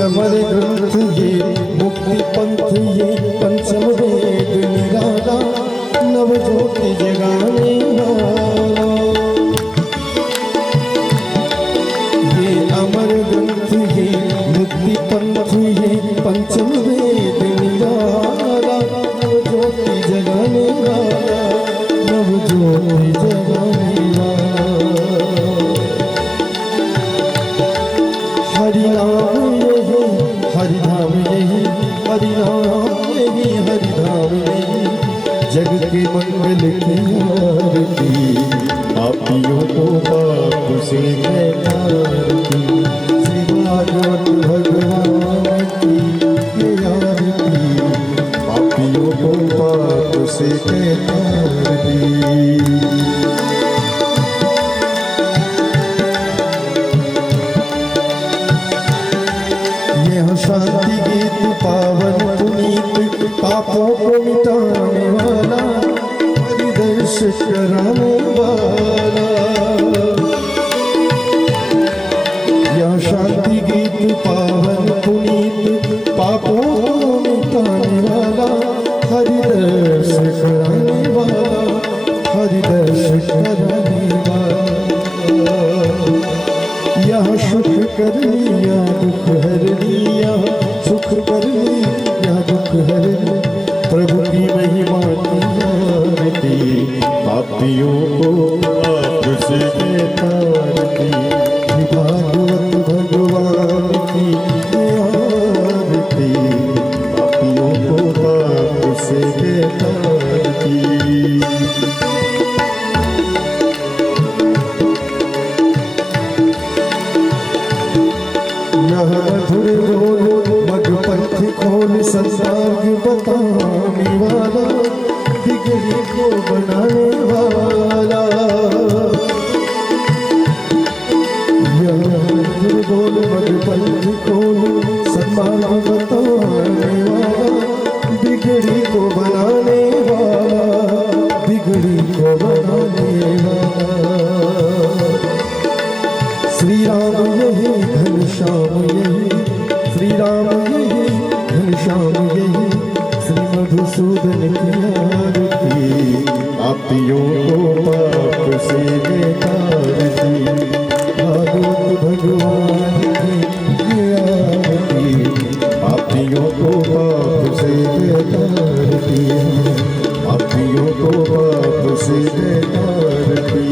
अमर ग्रंथ ये मुक्ति पंथ ये पंचम वेद निराला नव ज्योति जगाने वाला। ये अमर ग्रंथ ये मुक्ति पंथ ये पंचम वेद निराला नव ज्योति जगाने वाला, नव ज्योति जगाने वाला। हरि नाम यही हरिधाम यही, हरि नाम यही हरिधाम यही, जग के मंगल की आरती पापियों को पाप से है आरती। श्री भागवत भगवान की ये आरती पापियों को पाप से है आरती। शांति गीत पावन पुनीत पापों को मिटाने वाला, हरिदर्श कराने वाला। यह शांति गीत पावन पुनीत पापों को मिटाने वाला, हरिदर्श कराने वाला, हरिदर्श कराने वाला। यह सुख कर लिया दुख हर लिया, सुख कर लिया दुख हर लिया, प्रभु की महिमा की आरती पापियों को पाप से तारती। भागवत भगवान की आरती पापियों को पाप से तारती। मधुर बोल मगपंथ खोल संसार बताने वाला, बिगड़ी को बनाने वाला। मधुर बोल मगपंथ खोल संसार बताने वाला, बिगड़ी को बनाने वाला, बिगड़ी को बनाने वाला। श्री राम यही घनश्याम यही, श्री राम यही घनश्याम यही, श्री मधुसूदन की आरती पापियों को पाप से तारती। भागवत भगवान की ये आरती पापियों को पाप से तारती, पापियों को पाप से तारती,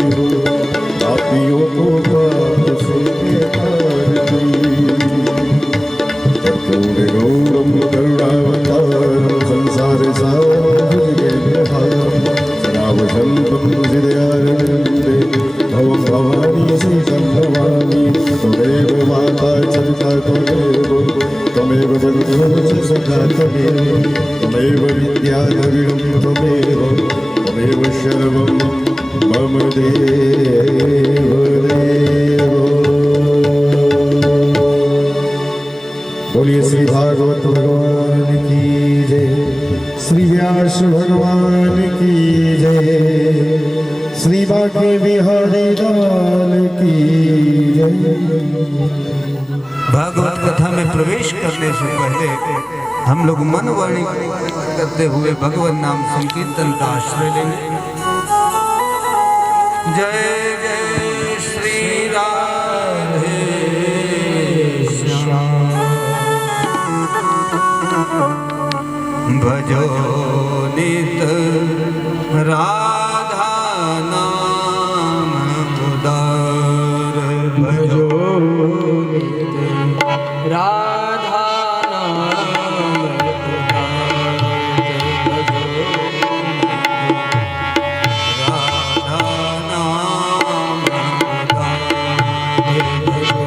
पापियों को पाप से तारती। कर्पूर गौरम करुणावतारम संसार सारम सदा वसंतम हृदयारविंदे भवं भवानी सीतं भवानी। त्वमेव माता च त्वमेव बन्धुः च सखा त्वमेव विद्या द्रविणं त्वमेव सर्वं मम देव देव। बोलिए श्री भागवत भगवान की जय, श्री व्यास भगवान की जय, श्री बांके बिहारी लाल की जय। भागवत कथा में प्रवेश करने से पहले हम लोग मन वाणी करते हुए भगवान नाम संकीर्तन का आश्रय लेंगे। जय जय श्री राधे श्याम, भजो नित राधा नाम उदार, भजो नित राधा नाम उदार, भजो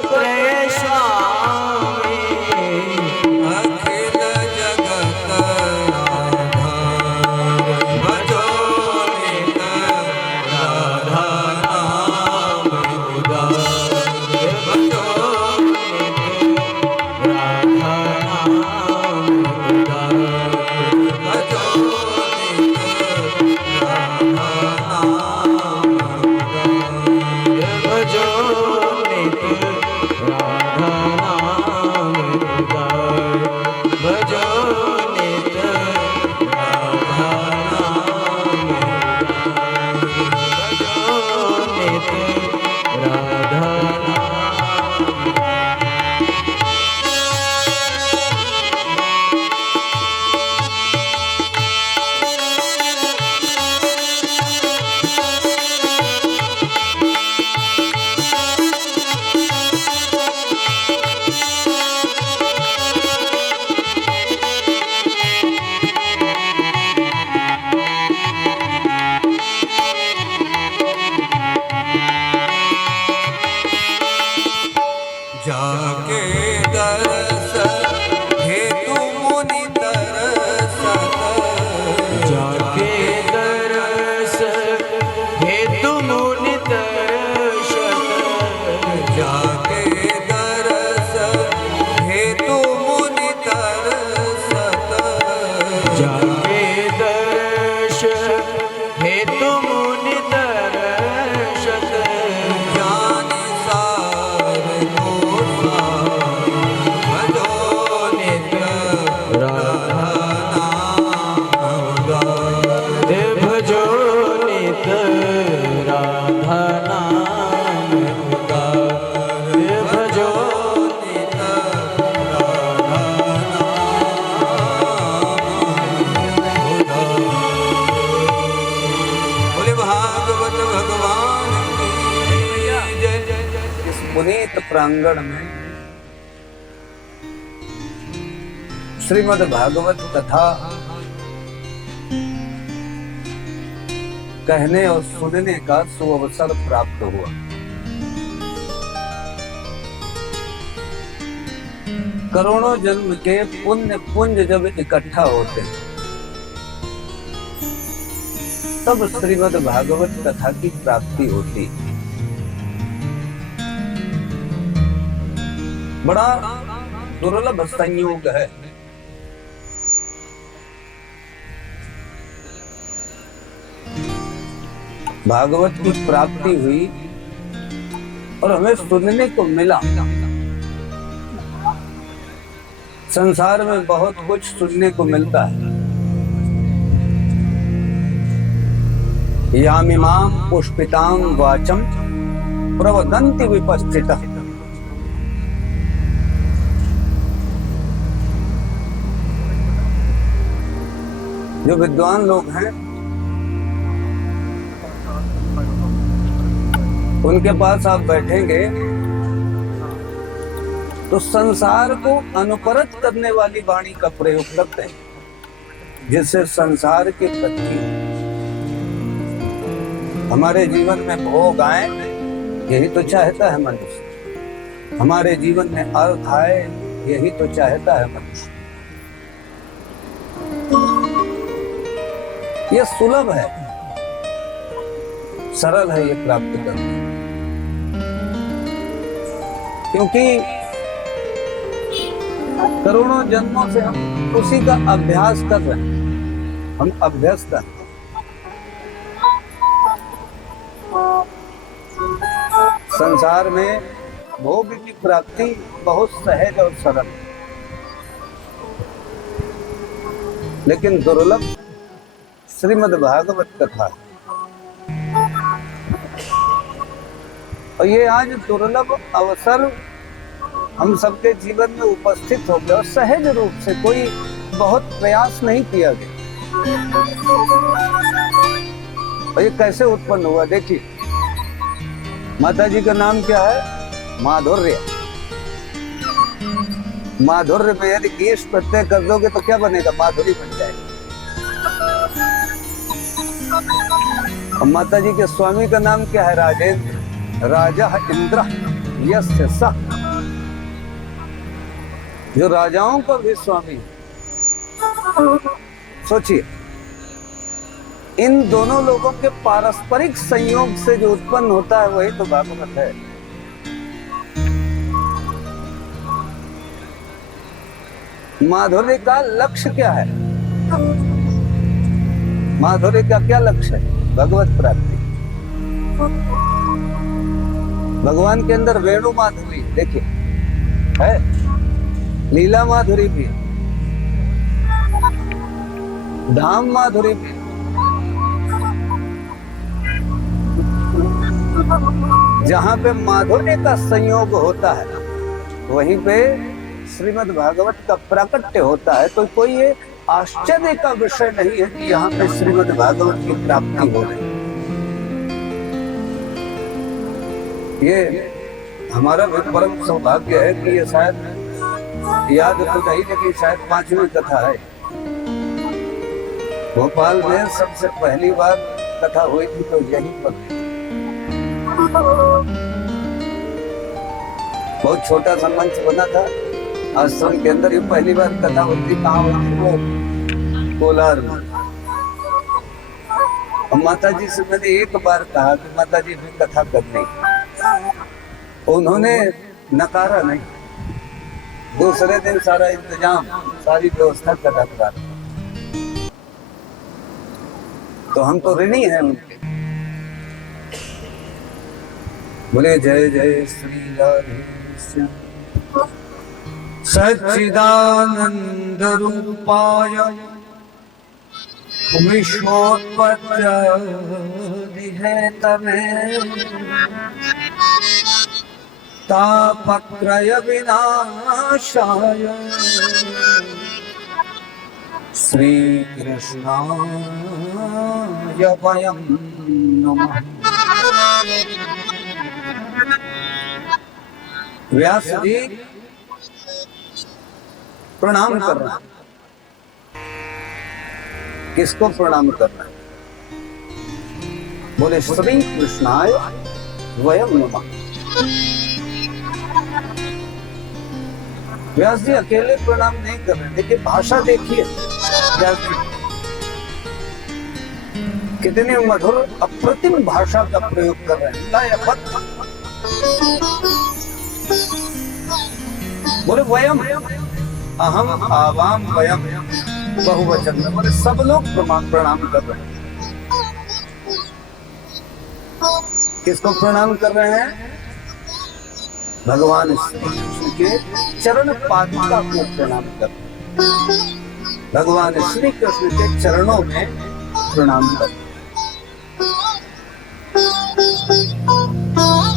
त्रय स्वामी अखिल जगत आधार भजो नित राधा नाम उदार भजो राधा नाम उदार भजो नित राधा नाम उदार भजो नित राधा नाम उदार भजो नित राधा नाम उदार भजो नित राधा जाके दरस हेतु मुनि तरसत जाके दरस हेतु मुनि तरसत जाके दरस हेतु मुनि तरसत जाके दरस हेतु मुनि तरसत ज्ञान सार को भजो नित राधा नाम उदार भजो नित राधा नाम उदार भजो नित राधा बोले भागवत भगवान की जय। इस पुनीत प्रांगण में श्रीमद् भागवत कथा कहने और सुनने का सुअवसर प्राप्त हुआ। करोड़ों जन्म के पुण्य पुंज जब इकट्ठा होते हैं तब श्रीमद् भागवत कथा की प्राप्ति होती है। बड़ा दुर्लभ संयोग है। भागवत की प्राप्ति हुई और हमें सुनने को मिला। संसार में बहुत कुछ सुनने को मिलता है। यामिमाम पुष्पितां वाचम प्रवदन्ति विपस्थितः। जो विद्वान लोग हैं उनके पास आप बैठेंगे तो संसार को अनुपरत करने वाली वाणी का प्रयोग करते हैं, जिससे संसार के प्रति हमारे जीवन में भोग आए, यही तो चाहता है मनुष्य। हमारे जीवन में अर्थ आए, यही तो चाहता है मनुष्य। यह सुलभ है, सरल है ये प्राप्त करना, क्योंकि करोड़ों जन्मों से हम उसी का अभ्यास कर रहे हैं। हम अभ्यस्त हैं। संसार में भोग की प्राप्ति बहुत सहज और सरल, लेकिन दुर्लभ श्रीमद् भागवत कथा। और ये आज दुर्लभ अवसर हम सबके जीवन में उपस्थित हो गया और सहज रूप से, कोई बहुत प्रयास नहीं किया गया। और ये कैसे उत्पन्न हुआ देखिए। माता जी का नाम क्या है? माधुर्य। माधुर्य में यदि ईश प्रत्यय कर दोगे तो क्या बनेगा? माधुरी बन जाएगा। और माता जी के स्वामी का नाम क्या है? राजेंद्र। राजा इंद्र यस्य सः जो राजाओं का भी स्वामी है। सोचिए, इन दोनों लोगों के पारस्परिक संयोग से जो उत्पन्न होता है वही तो भागवत है। माधुर्य का लक्ष्य क्या है? माधुर्य का क्या लक्ष्य है? भगवत प्राप्ति। भगवान के अंदर वेणु माधुरी देखिए है, लीला माधुरी भी है, धाम माधुरी भी है। जहां पे माधुर्य का संयोग होता है वहीं पे श्रीमद् भागवत का प्राकट्य होता है। तो कोई ये आश्चर्य का विषय नहीं है कि यहाँ पे श्रीमद् भागवत की प्राप्ति हो रही। ये हमारा भी परम सौभाग्य है कि ये शायद याद तो नहीं, लेकिन शायद 5वीं कथा है। भोपाल में सबसे पहली बार कथा हुई थी तो यहीं पर। बहुत छोटा सा मंच बना था आश्रम के अंदर। ये पहली बार कथा होती कहाँ होती? वो कोलार में। माता जी से मैंने एक बार कहा कि माता जी भी कथा करनी, उन्होंने नकारा नहीं। दूसरे दिन सारा इंतजाम, सारी व्यवस्था करा। तो हम तो ऋणी हैं उनके। बोले जय जय श्री राधे श्याम सच्चिदानंद रूपाय विश्वोत्पत्ति हेतवे तापत्रय विनाशाय श्री कृष्णाय वयं नमः। व्यास जी प्रणाम करना। किसको प्रणाम करना? बोले श्री कृष्णाय वयं नमः। व्यास जी अकेले प्रणाम नहीं कर रहे, देखिए भाषा देखिए व्यास जी कितने मधुर अप्रतिम भाषा का प्रयोग कर रहे हैं। बोले वयम, अहम आवाम वयम, बहुवचन में। बोले सब लोग प्रणाम कर रहे हैं। किसको प्रणाम कर रहे हैं? भगवान श्री कृष्ण के चरण पादुका को प्रणाम कर रहे हैं। भगवान श्री कृष्ण के चरणों में प्रणाम कर।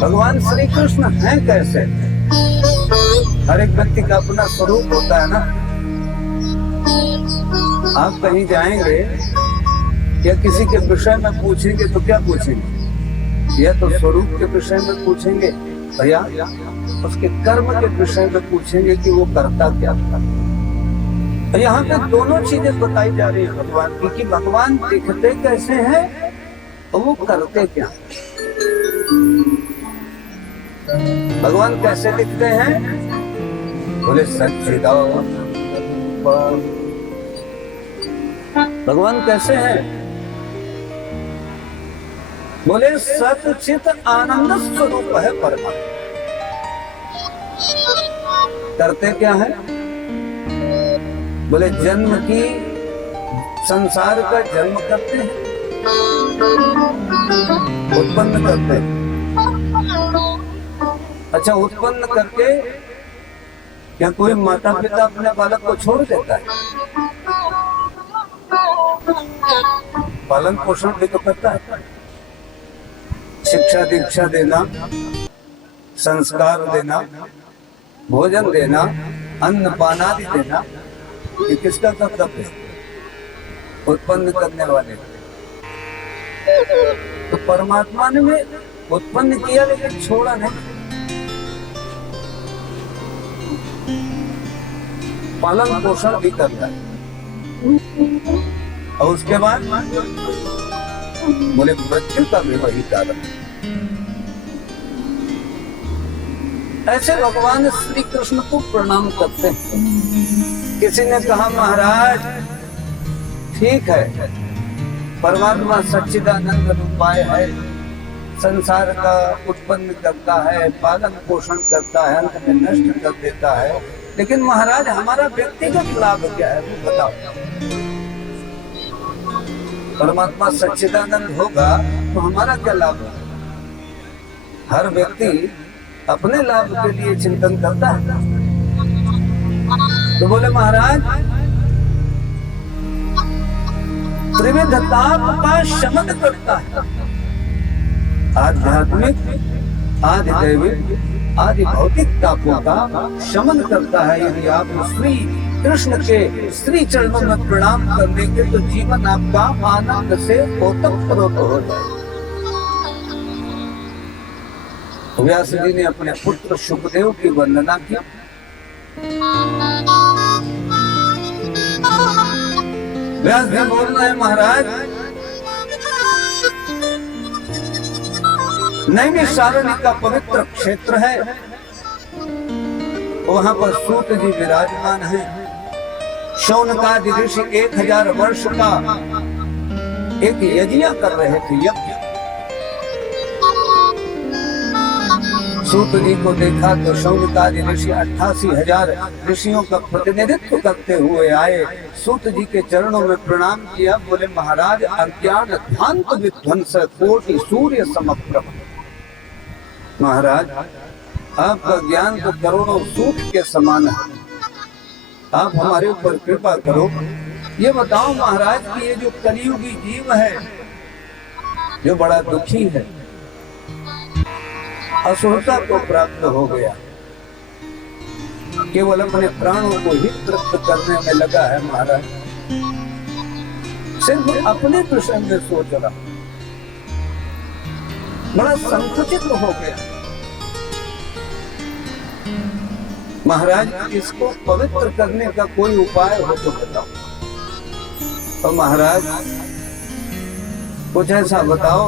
भगवान श्री कृष्ण हैं कैसे? हर एक व्यक्ति का अपना स्वरूप होता है ना। आप कहीं जाएंगे या किसी के विषय में पूछेंगे तो क्या पूछेंगे? या तो स्वरूप के विषय में पूछेंगे या उसके कर्म के विषय में पूछेंगे कि वो करता क्या था। यहाँ पे दोनों चीजें बताई जा रही है भगवान की, कि भगवान दिखते कैसे हैं और वो करते क्या। भगवान कैसे दिखते हैं? बोले सच्चिदानंद। भगवान कैसे हैं? बोले सच्चित आनंद स्वरूप है परमात्मा। करते क्या है? बोले जन्म की, संसार का जन्म करते हैं, उत्पन्न करते हैं। अच्छा, उत्पन्न करके क्या कोई माता पिता अपने बालक को छोड़ देता है? पालन पोषण भी तो करता है। शिक्षा दीक्षा देना, संस्कार देना, भोजन देना, अन्न पान आदि देना, ये किसका कर्तव्य है? उत्पन्न करने वाले। तो परमात्मा ने भी उत्पन्न किया लेकिन छोड़ा नहीं। पालन पोषण भी करता है। और उसके बाद बोले मृत्यु का भी वही कारण। ऐसे भगवान श्री कृष्ण को प्रणाम करते हैं। किसी ने कहा महाराज ठीक है, परमात्मा सच्चिदानंद रूपाय है, संसार का उत्पन्न करता है, पालन पोषण करता है, अंत में नष्ट कर देता है, लेकिन महाराज हमारा व्यक्तिगत लाभ क्या है वो बताओ। परमात्मा सच्चिदानंद होगा तो हमारा क्या लाभ है? हर व्यक्ति अपने लाभ के लिए चिंतन करता है। तो बोले महाराज त्रिविध ताप का शमन करता है, आध्यात्मिक, आदि दैविक, आदि भौतिक तापों का शमन करता है। यदि आप श्री कृष्ण के श्री चरणों में प्रणाम कर देंगे तो जीवन आपका आनंद से ओतप्रोत हो जाए। व्यास जी ने अपने पुत्र शुकदेव की वंदना की। व्यास जी बोल रहे हैं महाराज नैमिषारण्य का पवित्र क्षेत्र है, वहां पर सूत जी विराजमान है। शौनकादि ऋषि 1000 वर्ष का एक यज्ञ कर रहे थे, यज्ञ। सूत जी को देखा तो शौनकादि ऋषि 88,000 ऋषियों का प्रतिनिधित्व करते हुए आए, सूत जी के चरणों में प्रणाम किया। बोले महाराज अज्ञान ध्यान विध्वंस कोटि सूर्य समप्रभ। महाराज आपका ज्ञान तो करोड़ों सूर्य के समान है, आप हमारे ऊपर कृपा करो। ये बताओ महाराज कि ये जो कलियुगी जीव है जो बड़ा दुखी है, असुरता को प्राप्त हो गया, केवल अपने प्राणों को ही तृप्त करने में लगा है महाराज, सिर्फ अपने प्रसंग में सोच रहा, बड़ा संकुचित हो गया। महाराज इसको पवित्र करने का कोई उपाय हो तो बताओ। तो महाराज कुछ ऐसा बताओ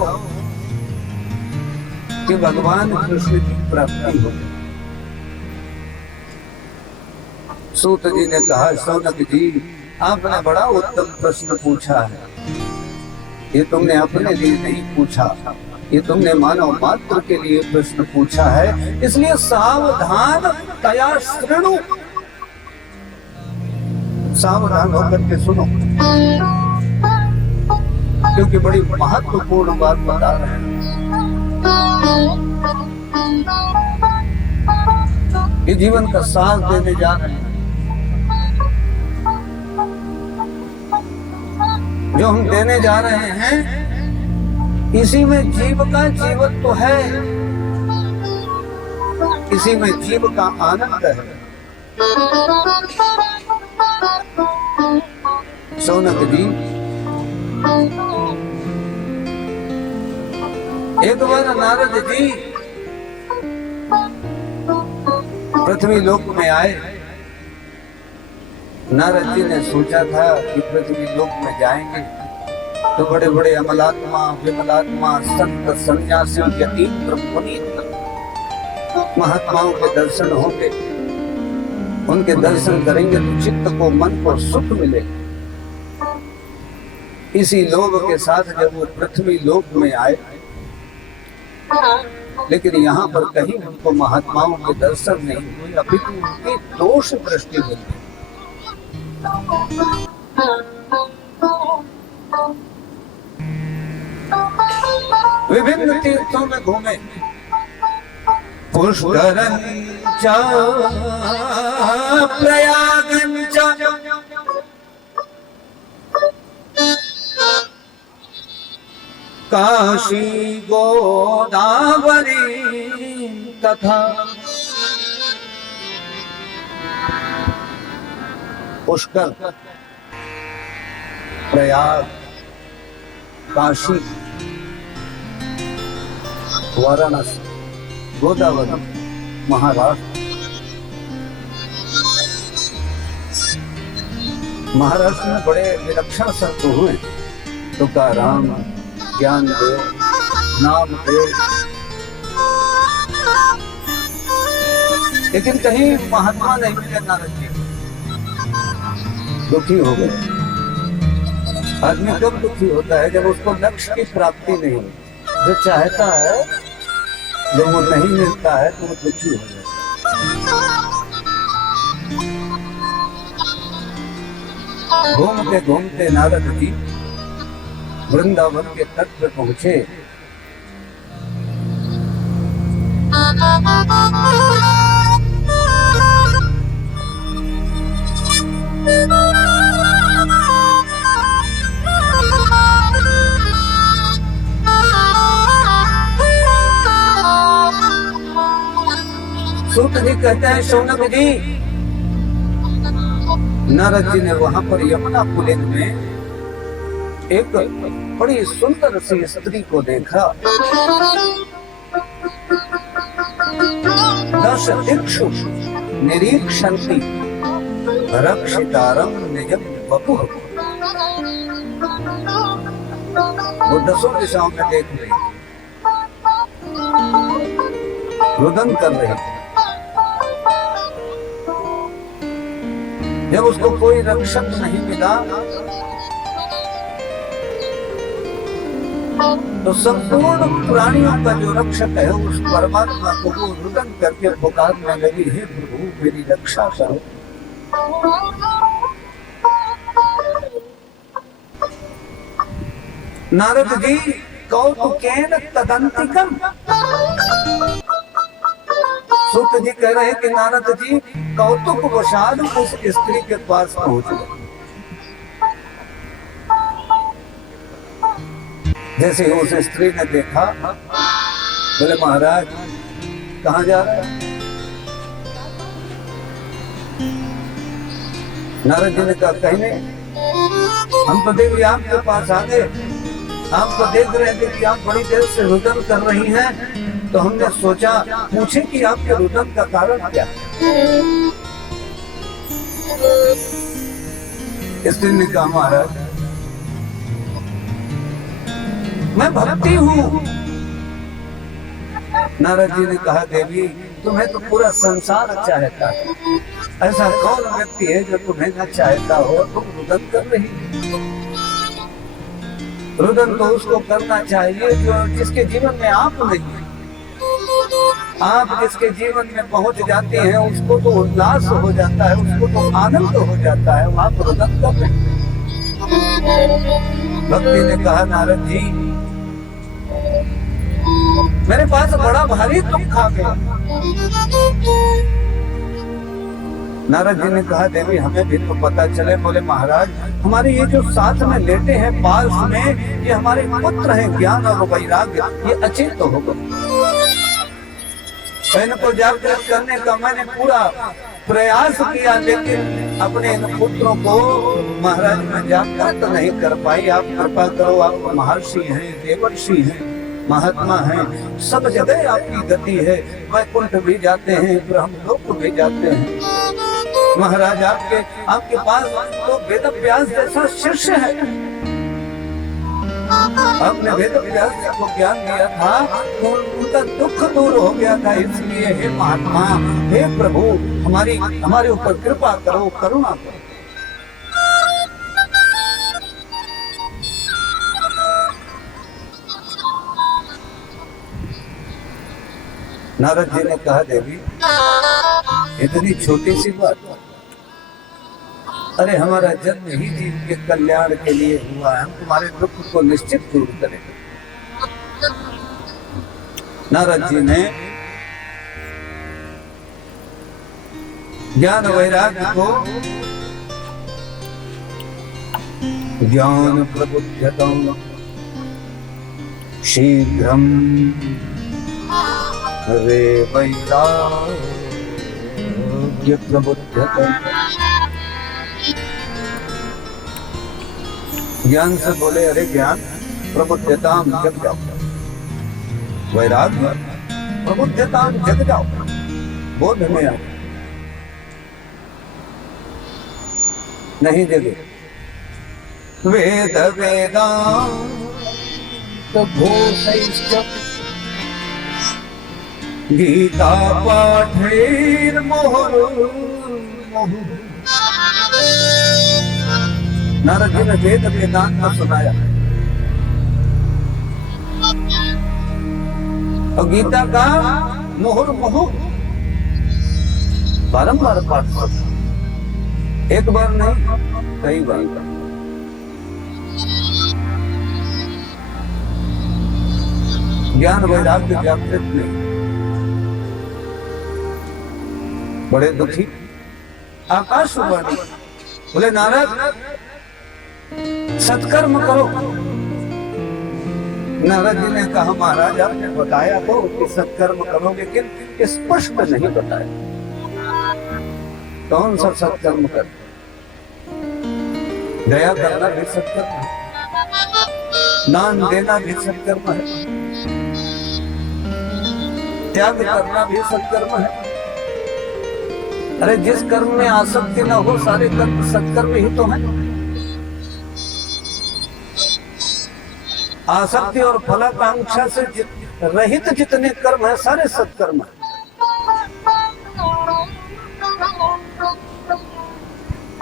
कि भगवान कृष्ण की प्राप्ति हो। सूत जी ने कहा शौनक जी आपने बड़ा उत्तम प्रश्न पूछा है, ये तुमने अपने लिए नहीं पूछा, ये तुमने मानव मात्र के लिए प्रश्न पूछा है, इसलिए सावधान तया श्रृणु, सावधान होकर के सुनो, क्योंकि बड़ी महत्वपूर्ण बात बता रहे हैं। ये जीवन का साथ देने जा रहे हैं। जो हम देने जा रहे हैं इसी में जीव का जीवन तो है, इसी में जीव का आनंद है। शौनक जी एक बार नारद जी पृथ्वी लोक में आए। नारद जी ने सोचा था कि पृथ्वी लोक में जाएंगे तो बड़े बड़े अमलात्मा, विमलात्मा, संत, सन्यासियों, यतीन्द्र, मुनीन्द्र, महात्माओं के दर्शन होंगे। उनके दर्शन करेंगे तो चित्त को, मन को सुख मिलेगा। इसी लोभ के साथ जब वो पृथ्वी लोक में आए, लेकिन यहाँ पर कहीं उनको महात्माओं के दर्शन नहीं हुए, अपितु उनकी दोष दृष्टि हुई। विभिन्न तीर्थों में घूमे, पुष्करं च प्रयागं च काशी गोदावरी तथा। पुष्कर, प्रयाग, काशी, वाराणसी, गोदावरी, महाराष्ट्र। महाराष्ट्र में बड़े विलक्षण संत हुए, तुकाराम, ज्ञानदेव, नामदेव, लेकिन कहीं महात्मा नहीं मिले नारद जी, दुखी हो गए। आदमी कब दुखी होता है? जब उसको लक्ष्य की प्राप्ति नहीं होती। जो चाहता है जब वो नहीं मिलता है तो वो दुखी हो जाता है। घूमते नारद जी वृंदावन के तट पे पहुंचे। सूत जी कहते हैं शौनक जी, नारद जी ने वहां पर यमुना पुलिन में एक बड़ी सुंदर सी स्त्री को देखा। दश दिक्षु निरीक्षन्ति रक्षितारं निजं वपुः। वो दसों दिशाओं में देख रही, रुदन कर रही। जब उसको कोई रक्षक नहीं मिला तो संपूर्ण प्राणियों का जो रक्षक है उस परमात्मा को वो रुदन करके पुकारने लगी, हे प्रभु मेरी रक्षा करो। नारद जी कौतुकेन तदंतिकम। सूत जी कह रहे हैं कि नारद जी कौतुक वशाद उस स्त्री के पास पहुंच गए। जैसे उस स्त्री ने देखा, बोले महाराज कहाँ जा रहे हैं? नारद जी ने कहा कहीं नहीं, हम तो देवी आपके पास आ गए, आप तो देख रहे थे कि आप बड़ी देर से रुदन कर रही हैं, तो हमने सोचा पूछे कि आपके रुदन का कारण क्या है। स्त्री ने कहा महाराज मैं भक्ति हूँ। नारद जी ने कहा देवी तुम्हें तो पूरा संसार चाहता है, ऐसा कौन व्यक्ति है जो तुम्हें न चाहता हो? तुम रुदन कर रही हो। रुदन तो उसको करना चाहिए जो जिसके जीवन में आप नहीं। आप जिसके जीवन में पहुंच जाते हैं उसको तो उल्लास हो जाता है, उसको तो आनंद हो जाता है, आप रुदन कर रहे हैं। भक्ति ने कहा नारद जी मेरे पास बड़ा भारी दुख आ गया। नारद जी ने कहा देवी हमें भी तो पता चले। बोले महाराज हमारे ये जो साथ में लेटे हैं पास में, ये हमारे पुत्र हैं ज्ञान और वैराग्य, ये अचेत तो होगा। इनको जागृत करने का मैंने पूरा प्रयास किया, लेकिन अपने इन पुत्रों को महाराज में जागृत नहीं कर पाई। आप कृपा करो, आप महर्षि हैं, देवर्षि हैं, महात्मा हैं, सब जगह आपकी गति है। वैकुंठ भी जाते हैं, ब्रह्मलोक भी जाते हैं। महाराज आपके पास तो वेद व्यास जैसा शिष्य है। आपने वेद व्यास को ज्ञान दिया था तो उनका दुख दूर हो गया था। इसलिए हे महात्मा, हे प्रभु हमारे ऊपर कृपा करो, करुणा करो। नारद जी ने कहा देवी इतनी छोटी सी बात, अरे हमारा जन्म ही जीव के कल्याण के लिए हुआ है, हम तुम्हारे दुख को निश्चित दूर करेंगे। नारद जी ने ज्ञान वैराग्य को ज्ञान प्रबुद्धतं शीघ्रम रे वैराग्य प्रबुद्धतं। ज्ञान से बोले अरे ज्ञान प्रबुद्धताम जग जाओ, वैराग्य प्रबुद्धताम जग जाओ, बोध में आओ। नहीं जगे वेद वेदांत घोषैश्च गीता पाठेर मोहर नारद जी ने वेद वेदांत को सुनाया और गीता का मोहर मोह बारंबार पाठ करता, एक बार नहीं कई बार। ज्ञान वैराग्य जागृत नहीं, बड़े दुखी आकाशवाणी बोले नारद सत्कर्म करो। नारद जी ने कहा महाराज आपने बताया तो कि सत्कर्म करो, लेकिन स्पष्ट नहीं बताया कौन सा सत्कर्म कर। दया करना भी सत्कर्म है, दान देना भी सत्कर्म है, त्याग करना भी सत्कर्म है। अरे जिस कर्म में आसक्ति न हो सारे कर्म सत्कर्म ही तो है। आसक्ति और फलाकांक्षा से रहित जितने कर्म है सारे सत्कर्म है।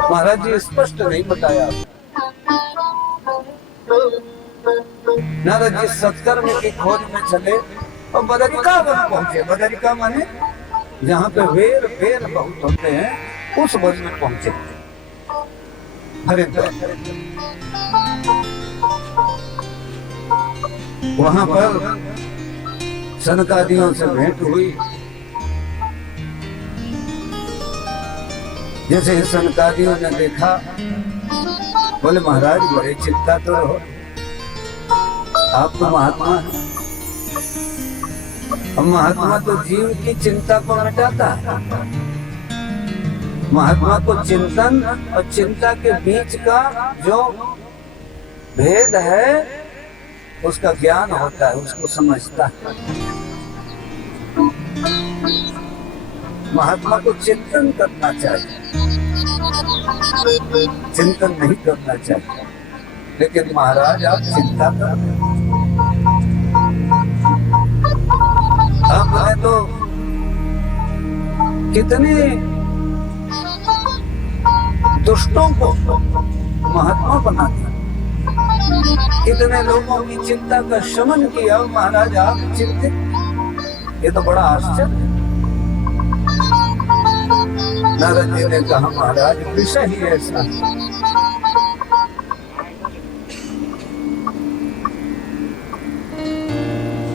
महाराज जी स्पष्ट नहीं बताया। नारद जी सत्कर्म की खोज में चले और बदरिका वन पहुंचे। बदरिका माने जहाँ पे वेर वेर बहुत होते हैं उस वन में पहुंचे। हरिद्वार वहां पर सनकादियों से भेंट हुई। जैसे सनकादियों ने देखा बोले महाराज बड़े चिंता तो रहो, आप तो महात्मा है। अब महात्मा तो जीव की चिंता को मिटाता है। महात्मा को चिंतन और चिंता के बीच का जो भेद है उसका ज्ञान होता है, उसको समझता है। महात्मा को चिंतन करना चाहिए, चिंतन नहीं करना चाहिए। लेकिन महाराज आप चिंता कर रहे हैं। आपने तो कितने दुष्टों को महात्मा बना दिया, कितने लोगों की चिंता का शमन किया। महाराज आप चिंतित, ये तो बड़ा आश्चर्य है। नारद जी ने कहा महाराज विषय ही ऐसा है।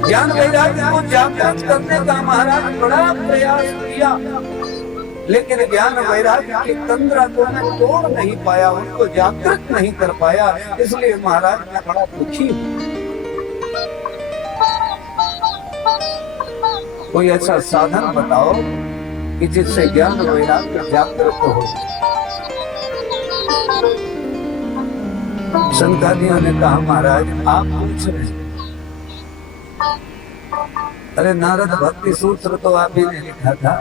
ज्ञान वैराग्य को जागृत करने का महाराज बड़ा प्रयास किया, लेकिन ज्ञान वैराग्य की तंद्रा को मैं तोड़ नहीं पाया, उनको जागृत नहीं कर पाया। इसलिए महाराज मैं बड़ा दुखी हूं। कोई ऐसा साधन बताओ कि जिससे ज्ञान वैराग्य जागृत हो। सनकादियों ने कहा महाराज आप पूछ रहे हैं। अरे नारद भक्ति सूत्र तो आप ही ने लिखा था।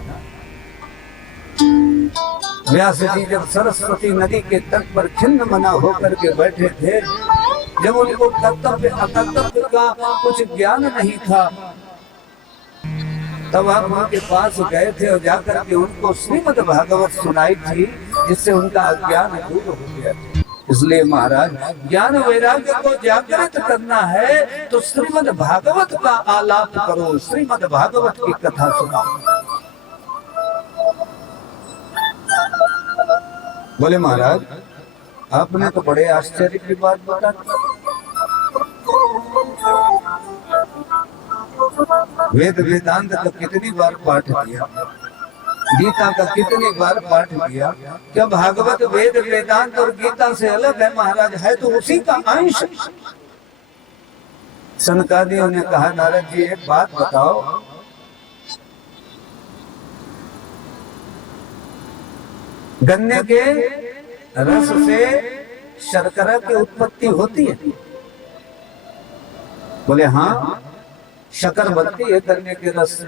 व्यास जी जब सरस्वती नदी के तट पर खिन्न मना होकर के बैठे थे, जब उनको कर्तव्य अकर्तव्य का कुछ ज्ञान नहीं था, तब आप उनके पास गए थे और जाकर के उनको श्रीमद् भागवत सुनाई थी, जिससे उनका अज्ञान दूर हो गया था। इसलिए महाराज ज्ञान वैराग्य को जागृत करना है तो श्रीमद् भागवत का आलाप करो, श्रीमद् भागवत की कथा सुनाओ। बोले महाराज आपने तो बड़े आश्चर्य की बात बता दी। वेद वेदांत का कितनी बार पाठ किया, गीता का कितनी बार पाठ किया, क्या भागवत वेद वेदांत और गीता से अलग है? महाराज है तो उसी का अंश। सनकादियों ने कहा नारद जी एक बात बताओ, गन्ने के रस से शर्करा की उत्पत्ति होती है? बोले हाँ, शक्कर बनती है गन्ने के रस से।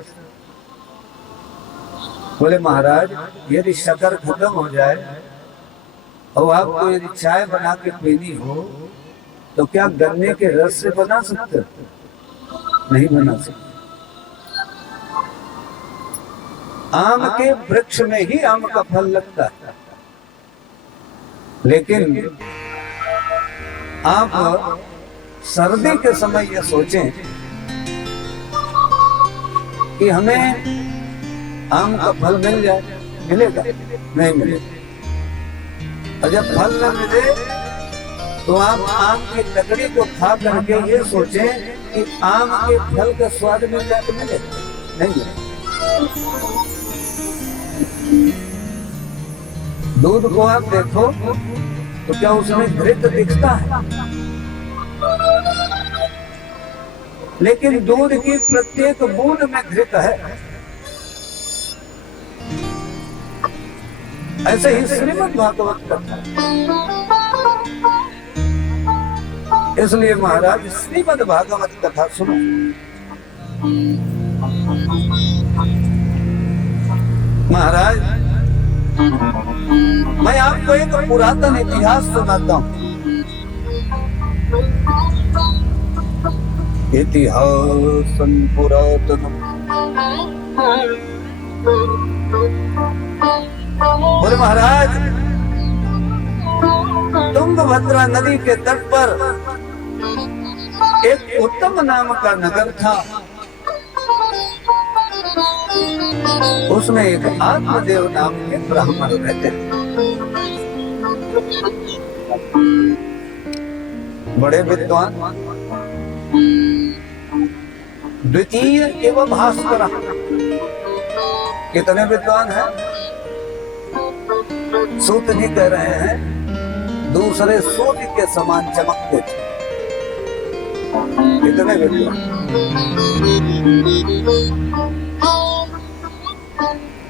बोले महाराज यदि शक्कर खत्म हो जाए और आपको यदि चाय बना के पीनी हो तो क्या गन्ने के रस से बना सकते? नहीं बना सकते। आम के वृक्ष में ही आम का फल लगता है, लेकिन आप सर्दी के समय ये सोचें कि हमें आम का फल मिल जाए, मिलेगा? नहीं मिलेगा। और जब फल न मिले तो आप आम की लकड़ी को खा करके ये सोचें कि आम के फल का स्वाद मिल जाए तो मिलेगा? नहीं मिलेगा। दूध को आप देखो तो क्या उसमें घृत दिखता है? लेकिन दूध की प्रत्येक बूंद में घृत है। ऐसे ही श्रीमद् भागवत कथा, इसलिए महाराज श्रीमद् भागवत कथा सुनो। महाराज मैं आपको एक पुरातन इतिहास सुनाता हूं। इतिहास पुरातन, बोले महाराज तुंगभद्रा नदी के तट पर एक उत्तम नाम का नगर था। उसमें एक आत्मदेव नाम के ब्राह्मण रहते थे, बड़े विद्वान, द्वितीय एवं भास्कर। कितने विद्वान हैं? सूत जी कह रहे हैं दूसरे सूर्य के समान चमकते थे। कितने विद्वान,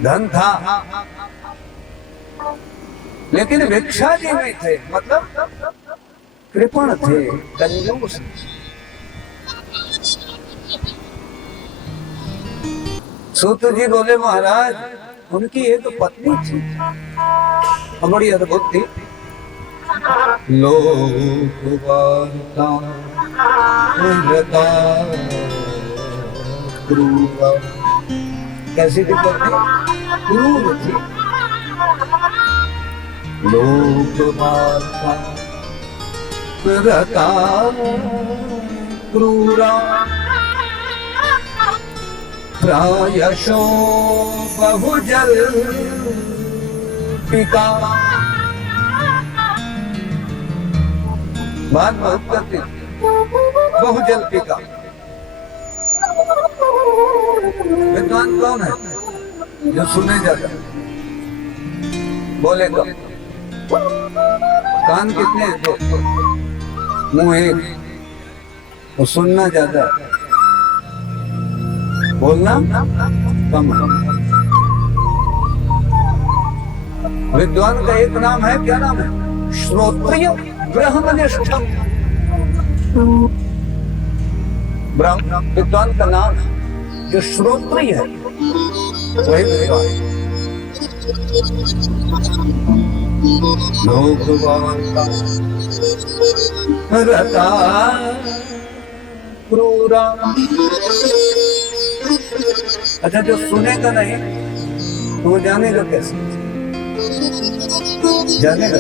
धन था, लेकिन भिक्षा जी में थे, मतलब कृपण थे, कंजूस। सूत जी बोले महाराज उनकी एक पत्नी थी, बड़ी अद्भुत थी। लोकवार्ता कैसी थी पत्नी? क्रूर थी। लोकवार्ता क्रूरा प्रायशो बहुजल पिका। बात बहुत करती, बहुजल पिका। विद्वान कौन है जो सुने जाता? बोले तो कान कितने हैं? दो, मुंह एक, वो सुनना ज्यादा, बोलना कम। विद्वान का एक नाम है, क्या नाम है? श्रोत्रिय ब्रह्मनिष्ठ। विद्वान का नाम है जो श्रोत्रिय है, वही विद्वान। रता क्रूरा। अच्छा, जो सुनेगा नहीं तो वो जानेगा कैसे? जानेगा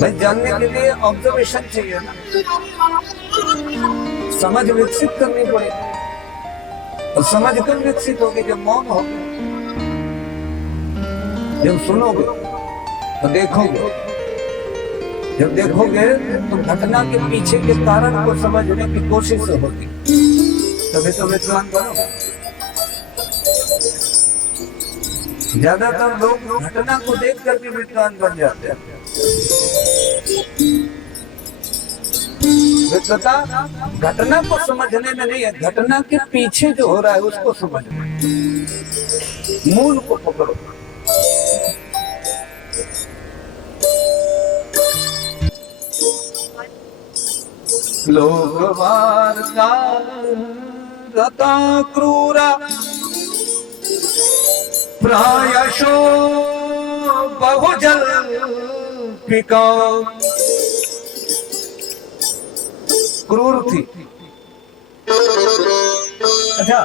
भाई, जानने के लिए ऑब्जर्वेशन चाहिए ना, समझ विकसित करनी पड़ेगी। और समझ कब विकसित होगी? जब मौन होगा, जब सुनोगे तो देखोगे, जब देखोगे तो घटना के पीछे के कारण को समझने की कोशिश होगी, तभी तो विद्वान बनोगे। ज्यादातर लोग घटना को देख करके विद्वान बन जाते हैं। विद्वता घटना को समझने में नहीं है, घटना के पीछे जो हो रहा है उसको समझना, मूल को पकड़ो। लोक वार्ता रता क्रूरा प्रायशो बहुजल पिका। क्रूर थी, अच्छा,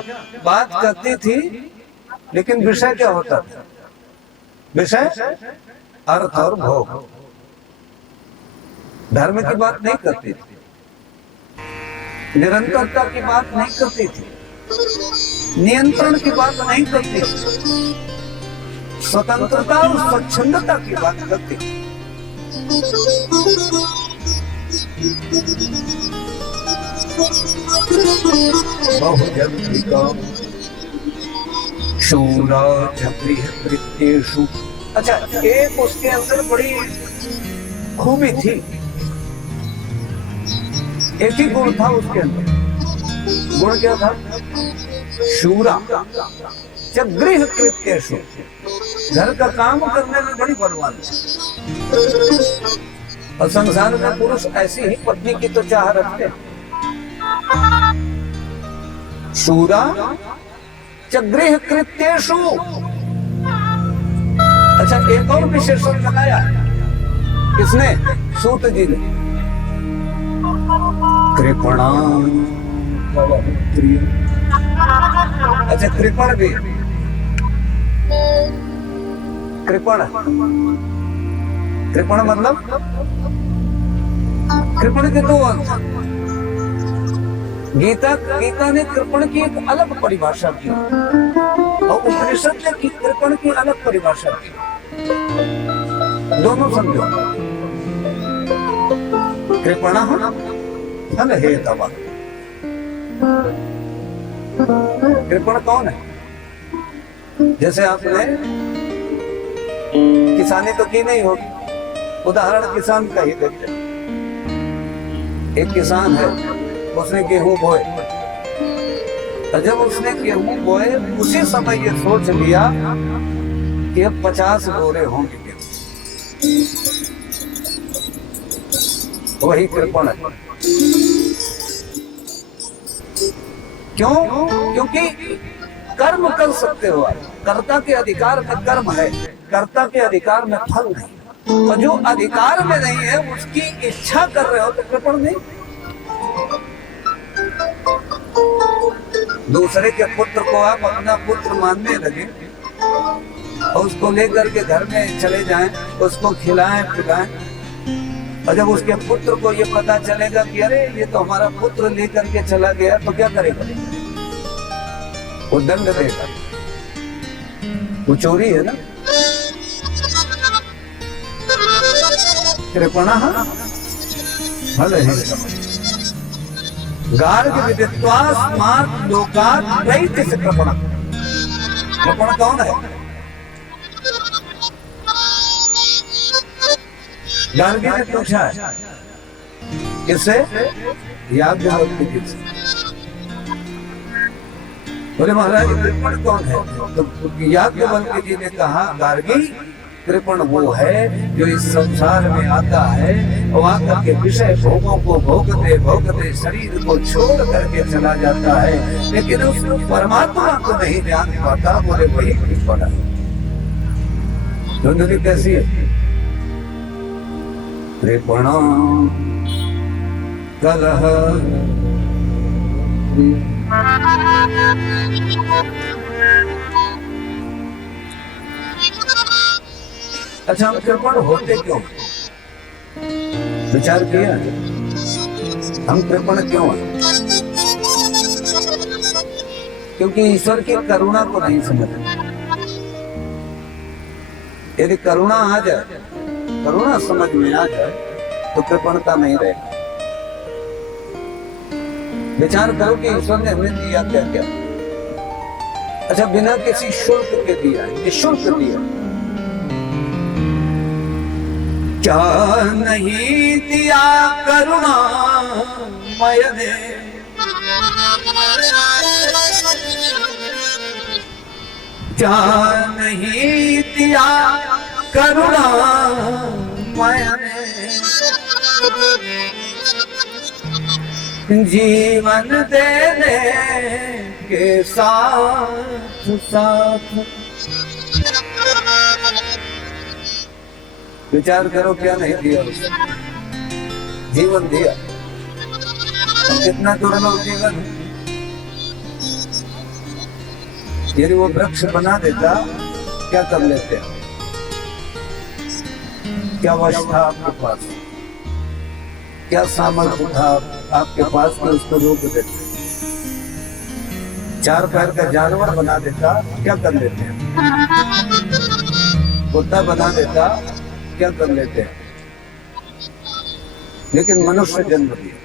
बात करती थी लेकिन विषय क्या होता था? विषय अर्थ और भोग। धर्म की बात नहीं करती थी, निरंतरता की बात नहीं करती थी, नियंत्रण की बात नहीं करती थी, स्वतंत्रता और स्वच्छंदता की बात करती थी। शूरा चक्रिय कृत्येषु। अच्छा, एक उसके अंदर बड़ी खूबी थी, एक ही गुण था उसके अंदर। गुण क्या था? शूरा चक्रिय कृत्येषु, घर का काम करने में बड़ी बलवान। और संसार में पुरुष ऐसी ही पत्नी की तो चाह रखते हैं। शूरा चगृह कृत्येषु। अच्छा, एक और विशेषण लगाया किसने? सूत जी ने। कृपणाम। अच्छा, कृपण भी, कृपण, कृपण मतलब कृपण के दो अर्थ। गीता ने कृपण की एक अलग परिभाषा की और उपनिषद ने की कृपण की अलग परिभाषा की। दोनों समझो। कृपण फल हेतव। कृपण कौन है? जैसे आपने किसानी तो की नहीं होगी, उदाहरण किसान का ही देखते। एक किसान है, उसने गेहूं बोए, और जब उसने गेहूं बोए उसी समय ये सोच लिया कि अब 50 बोरे होंगे गेहूं। वही कृपण है। क्यों? क्योंकि कर्म कर सकते हो आप, कर्ता के अधिकार में कर्म है, कर्ता के अधिकार में फल नहीं। और जो अधिकार में नहीं है उसकी इच्छा कर रहे हो तो कृपण नहीं। दूसरे के पुत्र को आप अपना पुत्र मानने लगे और उसको लेकर के घर में चले जाएं, उसको खिलाएं पिलाएं, और जब उसके पुत्र को ये पता चलेगा कि अरे ये तो हमारा पुत्र लेकर के चला गया, तो क्या करेगा? वो दंड देगा। वो चोरी है ना। कृपणः फल हेतव। गार्ग विदित्वा स्मार्त लोकात् दैत्य से कृपण। कृपण कौन है? गार्गी ने पूछा है किससे? याज्ञवल्क्य जी से। बोले महाराज कृपण कौन है? तो याज्ञवल्क्य जी ने कहा गार्गी, कृपण वो है जो इस संसार में आता है और आकर के विषय भोगों को भोगते भोगते शरीर को छोड़ करके चला जाता है, लेकिन उस परमात्मा को नहीं जान पाता। बोले वही कृपण है। धुंधली कैसी है? कृपण कलह। अच्छा, हम कृपण होते क्यों? विचार किया हम कृपण क्यों हैं? क्योंकि ईश्वर की करुणा को नहीं समझते। यदि करुणा आ जाए, करुणा समझ में आ जाए, तो कृपणता नहीं रहेगी। विचार करो कि ईश्वर ने हमें दिया क्या क्या। अच्छा, बिना किसी शुल्क के दिया, निःशुल्क दिया। क्या नहीं दिया करुणामय ने, क्या नहीं दिया करुणामय ने, जीवन देने के साथ साथ। विचार करो क्या नहीं दिया उसने? जीवन दिया। कितना दुर्लभ जीवन। यदि वो वृक्ष बना देता, क्या कर लेते? क्या वश था आपके पास, क्या सामर्थ्य था आपके पास कि उसको रोक देते? चार पैर का जानवर बना देता, क्या कर लेते हैं? कुत्ता बना देता, क्या कर लेते हैं? लेकिन मनुष्य जन्म दिया,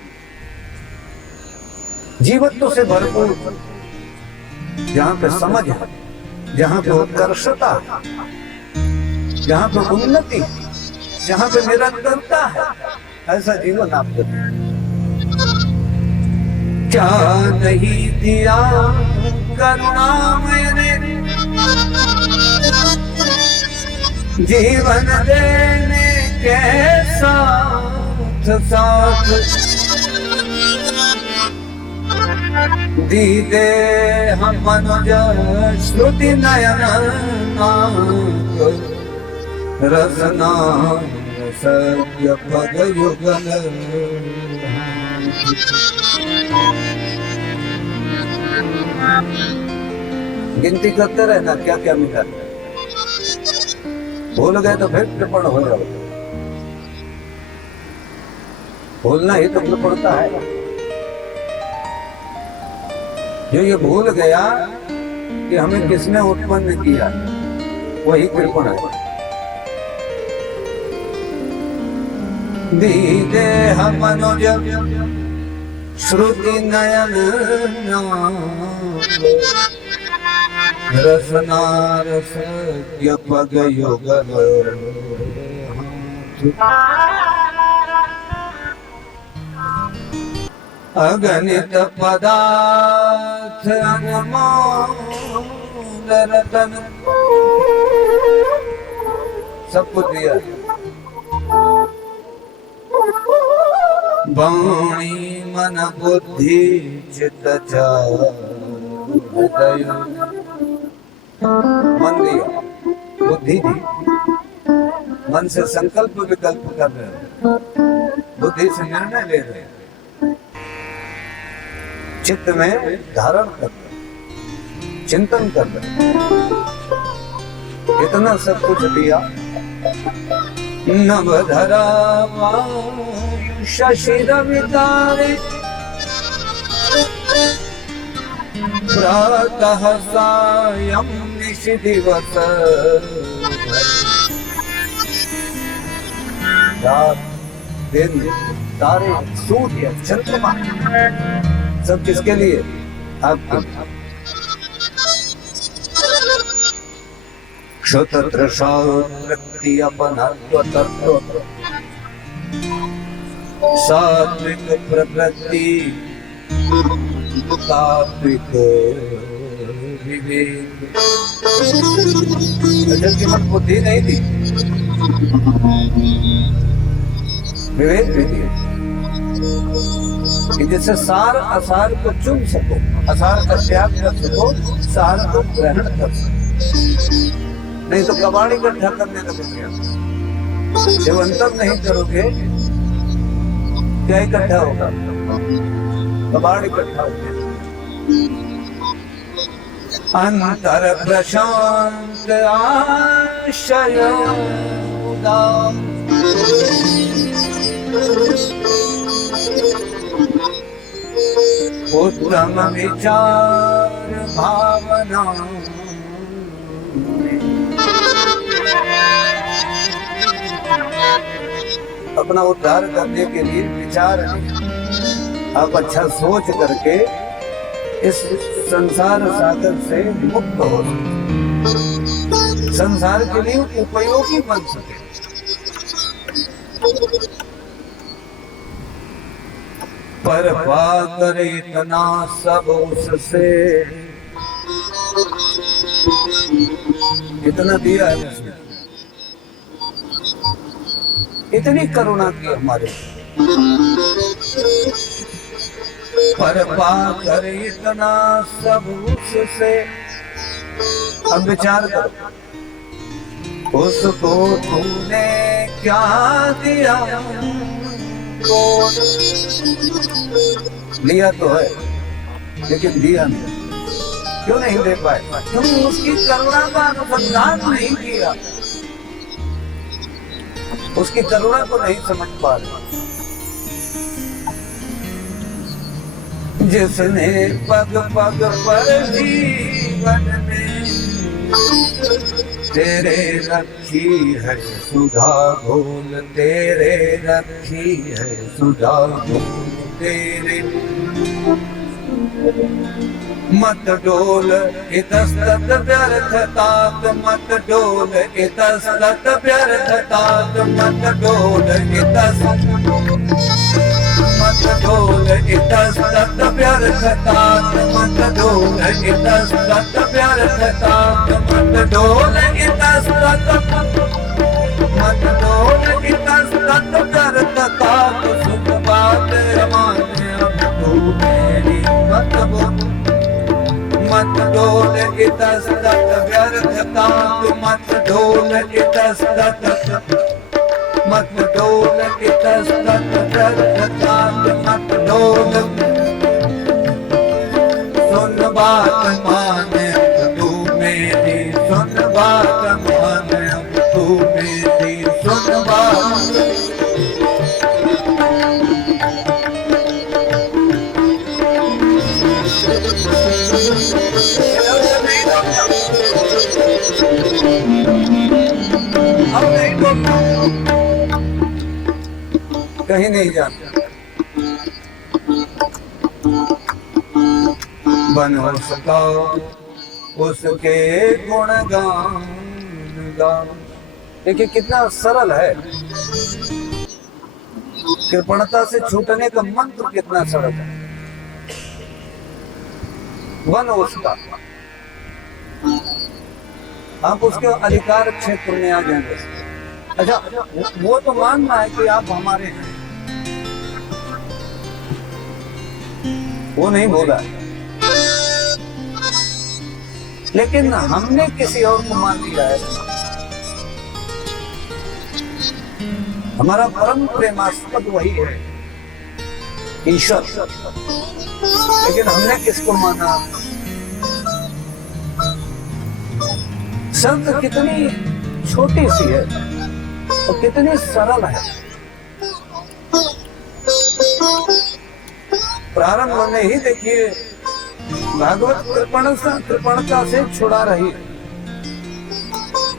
जीवत्व से भरपूर, जहां पे समझ है, जहां पे उत्कर्षता है, जहां पे उन्नति, जहां पे निरंतरता है, ऐसा जीवन आप देते हैं। क्या नहीं दिया करुणामय ने जीवन देने के साथ साथ, दीदे हम मनुज श्रुति नयन रसना सत्य पद युगल। गिनती करते रहना क्या क्या मिला, भूल गए तो फिर कृपण हो जाओ। भूलना ही तो पड़ता है। जो ये भूल गया कि हमें किसने उत्पन्न किया, वही कृपण है। दीदे हम मनुज श्रुति नयन रसना रस पग युगल। अगणित पदार्थ अनमोल रतन, सब कुछ दिया। वाणी मन बुद्धि चित्त हृदय, मन दिया, बुद्धि दी, मन से संकल्प विकल्प कर रहे हैं, बुद्धि से निर्णय ले रहे हैं, चित्त में धारण कर रहे, चिंतन कर रहे, इतना सब कुछ दिया। नवधरा शशि रवितारे प्रातः सायं निशि दिवस, रात दिन तारे सूर्य चंद्रमा सब किसके लिए? आपके। क्षुत्र प्रकृति अपनत्व तत्व, सात्विक प्रकृति सात्विक विवेक। अजल की मन बुद्धि नहीं थी, विवेक भी दिया कि जैसे सार असार को चुन सको, असार का त्याग कर सको, सार को ग्रहण कर सको। नहीं तो कबाड़ इकट्ठा करने लगोगे। जब अंतर नहीं करोगे क्या इकट्ठा होगा? कबाड़ इकट्ठा होगा। अंतर प्रशांत आशय उदार, उत्तम विचार भावना, अपना उद्धार करने के लिए विचार आप अच्छा सोच करके इस संसार सागर से मुक्त हो, संसार के लिए उपयोगी बन सके। पर पाकर इतना सब उससे, कितना दिया है उसने, इतनी करुणा की हमारे। पर पाकर इतना सब उससे, अब विचार करो उसको तूने क्या दिया? लिया तो है लेकिन दिया नहीं। क्यों नहीं दे पाए? क्योंकि उसकी करुणा का अनुसंधान नहीं किया, उसकी करुणा को नहीं समझ पा रहे। जिसने पग पग पर जीवन में तेरे रखी है सुधा घोल, तेरे रखी है सुधा घोल तेरे। मत डोल इतस्तत व्यर्थ तात, मत डोल इतस्तत व्यर्थ तात, मत डोल मत डोल इतस्तत व्यर्थ तात, मत डोल इतस्तत व्यर्थ तात, मत डोल इतस्तत, मत डोल इतस्तत व्यर्थ तात। सुन बात माने अब तू मेरी मत बोल, मत डोल इतस्तत व्यर्थ तात, मत डोल इतस्तत, मत डोल इतस्तत व्यर्थ तात, मत डोल। सुन बात माने अब तू मेरी, सुन बात माने अब तू मेरी, सुन बात। अब नहीं बोलना, कहीं नहीं जाना। बन सका उसके गुणगान गान। देखिए कितना सरल है, कृपणता से छूटने का मंत्र कितना सरल है। वन उसका, आप उसके अधिकार क्षेत्र में आ जाएंगे। अच्छा, वो तो मानना है कि आप हमारे हैं, वो नहीं बोला, लेकिन हमने किसी और को मान लिया है। हमारा परम प्रेमास्पद वही है, ईश्वर, लेकिन हमने किसको माना? शब्द कितनी छोटी सी है और कितनी सरल है। प्रारंभ में ही देखिए भागवत कृपणता से छुड़ा रही है।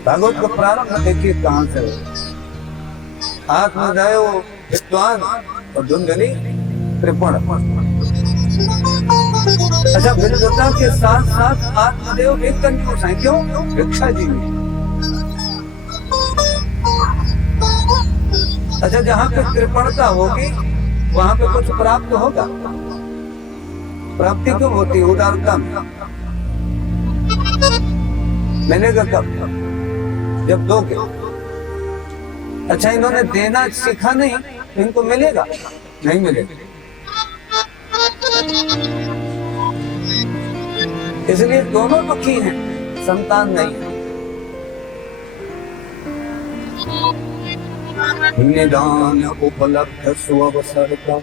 भागवत का प्रारंभ देखिए कहां से हो। हाथ में जाए वो विद्वान और धुंधली कृपण। अच्छा, विद्वता के साथ साथ आत्मदेव भी कंजूस है। क्यों? भिक्षा जीवी। अच्छा, जहां पे कृपणता होगी वहां पे कुछ प्राप्त होगा। प्राप्ति क्यों होती है? उदारता मिलेगा कब? जब दोगे। अच्छा, इन्होंने देना सीखा नहीं तो इनको मिलेगा? नहीं मिलेगा। इसलिए दोनों दुखी हैं, संतान नहीं है। निदान उपलब्ध सुअवसर का,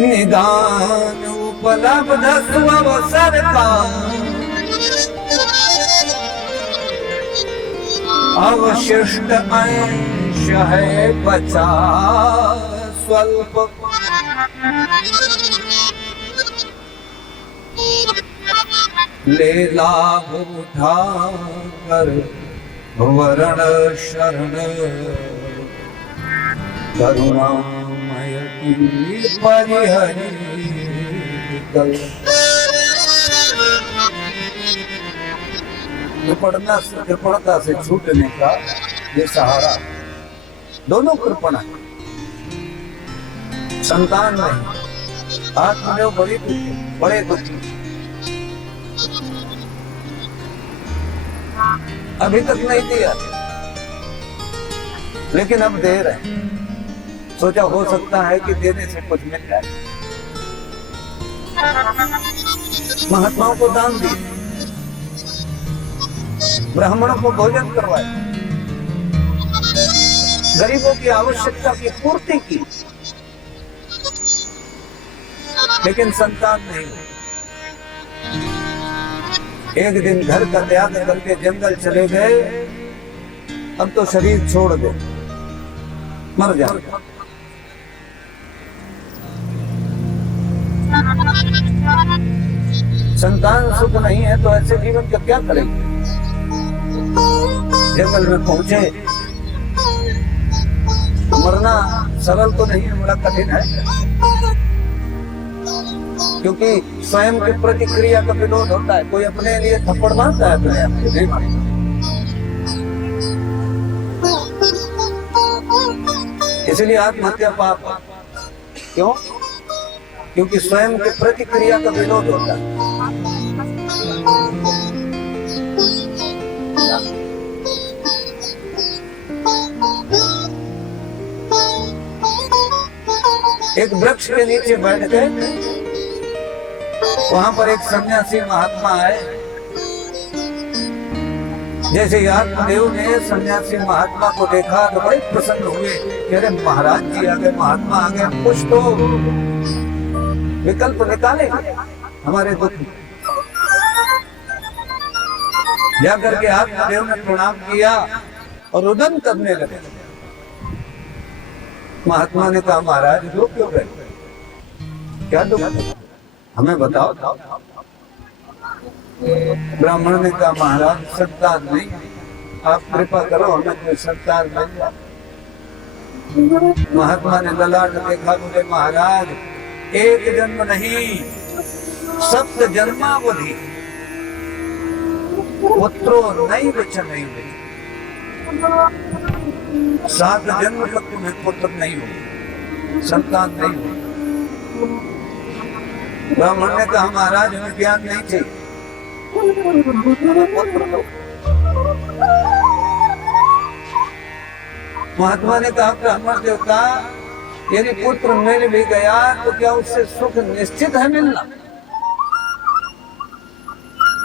निदान उपलब्ध सुअवसर का, अवशिष्ट अंश है बचा स्वल्प। ले लाभ उठा कर वरण शरण, करुणामय की परिहरी कल। कृपणता से छूटने का ये सहारा। दोनों कृपण है, संतान नहीं। आत्मदेव बड़ी दुखी, बड़े दुखी। अभी तक नहीं दिया, लेकिन अब दे रहे। सोचा हो सकता है कि देने से कुछ मिल जाए। महात्माओं को दान दिए, ब्राह्मणों को भोजन करवाए, गरीबों की आवश्यकता की पूर्ति की। लेकिन संतान नहीं हुई। एक दिन घर का त्याग करके जंगल चले गए, अब तो शरीर छोड़ दे, मर जाए। संतान सुख नहीं है तो ऐसे जीवन का क्या करेंगे। जंगल में पहुंचे, मरना सरल तो नहीं है, बड़ा कठिन है, क्योंकि स्वयं की प्रतिक्रिया का विरोध होता है। कोई अपने लिए थप्पड़ मारता है, अपने आप को नहीं मारता। इसलिए आत्महत्या पाप। क्यों? क्योंकि स्वयं की प्रतिक्रिया का विरोध होता है। एक वृक्ष के नीचे बैठ गए, वहां पर एक सन्यासी महात्मा आए। जैसे ही आत्मदेव ने सन्यासी महात्मा को देखा तो बड़े प्रसन्न हुए कि अरे महाराज जी आ गए, महात्मा आ गए, कुछ तो विकल्प निकाले हमारे दुख। जाकर के आत्मदेव ने प्रणाम किया और रुदन करने लगे। महात्मा ने कहा महाराज रो क्यों गए, क्या दुख हमें बताओ। ब्राह्मण ने कहा महाराज संतान नहीं, आप कृपा करो हमें कोई संतान मिल जाए। महात्मा ने ललाट देखा, बोले महाराज एक जन्म नहीं, सप्त जन्मावधि पुत्रो नहीं बच्चा नहीं बचे। 7 जन्म तक तुम्हें पुत्र नहीं हो, संतान नहीं हो। ब्राह्मण ने कहा महाराज हमें ज्ञान नहीं चाहिए, महात्मा ने कहा ब्राह्मण देवता यदि पुत्र मिल भी गया तो क्या उससे सुख निश्चित है मिलना?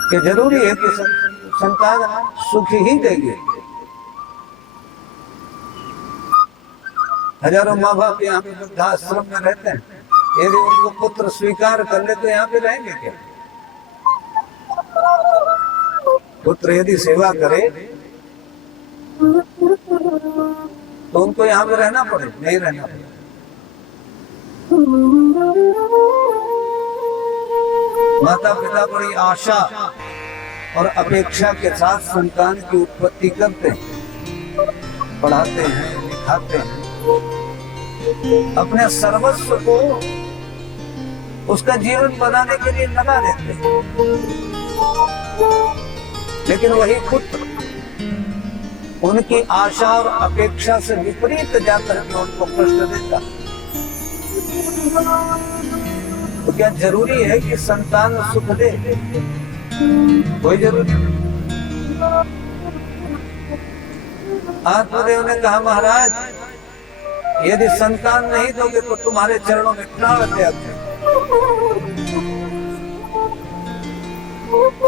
कि जरूरी है कि संतान सुख ही देंगे। हजारों माँ बाप यहाँ पे वृद्धाश्रम में रहते हैं, यदि उनको पुत्र स्वीकार कर ले तो यहाँ पे रहेंगे क्या? पुत्र यदि सेवा करे तो उनको यहाँ पे रहना पड़े, नहीं रहना पड़े। माता पिता बड़ी आशा और अपेक्षा के साथ संतान की उत्पत्ति करते हैं, पढ़ाते हैं, लिखाते हैं, अपने सर्वस्व को उसका जीवन बनाने के लिए लगा देते हैं। लेकिन वही पुत्र उनकी आशा और अपेक्षा से विपरीत जाकर के उनको कष्ट देता। तो क्या जरूरी है कि संतान सुख दे? कोई जरूरी नहीं। आत्मदेव ने कहा महाराज यदि संतान नहीं दोगे तो तुम्हारे चरणों में प्राण त्याग दें।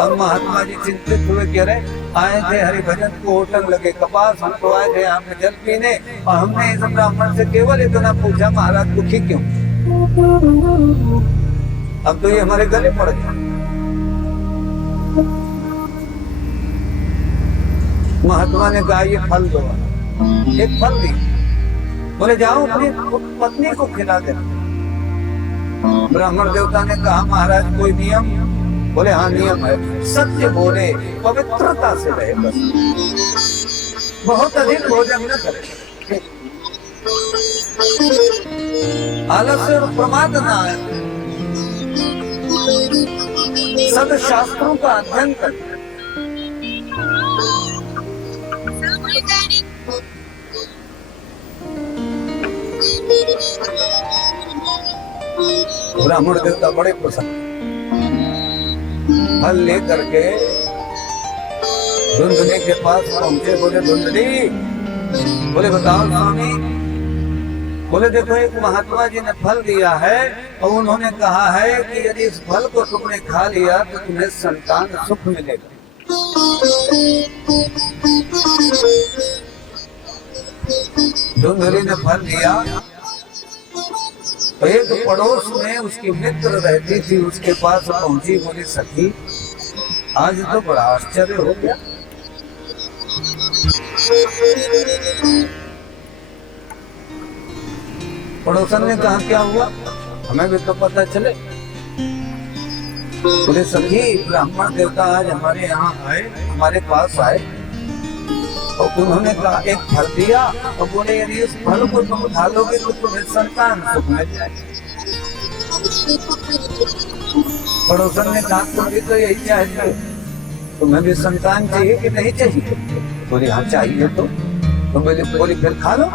अब महात्मा जी चिंतित हुए, कह रहे आए थे हरि भजन को होटल लगे कपास, हम तो आए थे यहाँ पे जल पीने और हमने इस ब्राह्मण से केवल इतना पूछा महाराज दुखी क्यों? अब तो ये हमारे गले पड़ गए। महात्मा ने कहा ये फल दो, एक फल दी। बोले जाओ अपनी पत्नी को खिला दे। ब्राह्मण देवता ने कहा महाराज कोई नियम? बोले हाँ नियम है, सत्य बोले, पवित्रता से रहे, बस बहुत अधिक भोजन न करे, आलस्य और प्रमाद न आए, सद शास्त्रों का अध्ययन करे। ब्राह्मण देवता बड़े प्रसन्न, फल लेकर के धुंधली के पास पहुंचे। बोले धुंधली, बोले बताओ स्वामी। बोले देखो एक महात्मा जी ने फल दिया है और उन्होंने कहा है कि यदि इस फल को तुमने खा लिया तो तुम्हें संतान सुख मिलेगा। धुंधली ने फल लिया तो एक पड़ोस में उसकी मित्र रहती थी, उसके पास पहुंची, बोली सखी आज तो बड़ा आश्चर्य हो गया। पड़ोसन ने कहा क्या हुआ, हमें भी तो पता चले। बोले सखी ब्राह्मण देवता आज हमारे यहाँ आए, हमारे पास आए, और उन्होंने कहा एक फल दिया और बोले यदि इस फल को तुम खा लोगे तो तुम्हें संतान सुख मिल जाएगी। पड़ोसन ने कहा तुम भी तो यही चाहते हो, तुम्हें भी संतान चाहिए कि नहीं चाहिए? बोले हाँ चाहिए। तो बोली फिर खा लो।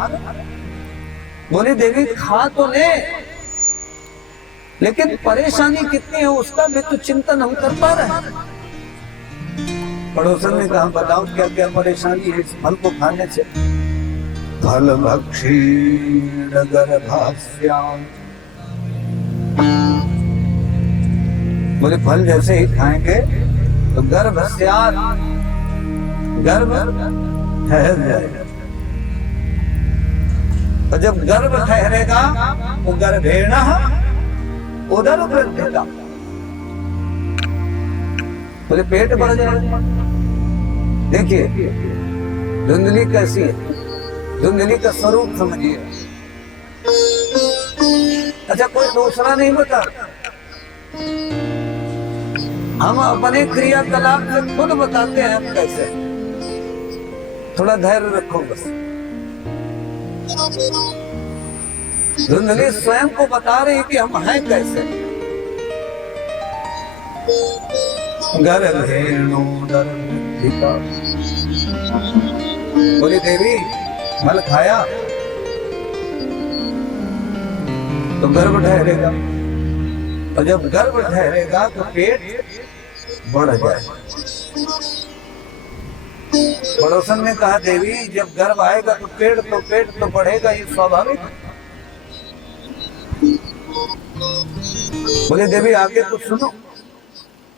बोले देवी खा तो ले, लेकिन परेशानी कितनी है उसका भी तो चिंतन हम कर पा रहे हैं। पड़ोसन ने कहा बताओ क्या क्या परेशानी है इस फल को खाने से? फल भक्षी गर्भास्याम। बोले फल जैसे ही खाएंगे तो गर्भ ठहर जाएगा, और जब गर्भ ठहरेगा तो गर्भेण उदर वृद्धिता। बोले पेट बढ़ जाएगा। देखिए धुंधली कैसी है, धुंधली का स्वरूप समझिए। अच्छा कोई दूसरा नहीं बता, हम अपने क्रियाकलाप से खुद बताते हैं हम कैसे। थोड़ा धैर्य रखो बस। धुंधली स्वयं को बता रही कि हम हैं कैसे। बोली देवी फल खाया तो गर्भ ठहरेगा, और जब गर्भ ठहरेगा तो पेट बढ़ जाएगा। पड़ोसन ने कहा देवी जब गर्भ आएगा तो पेट तो बढ़ेगा, ये स्वाभाविक। बोले देवी आगे तो सुनो।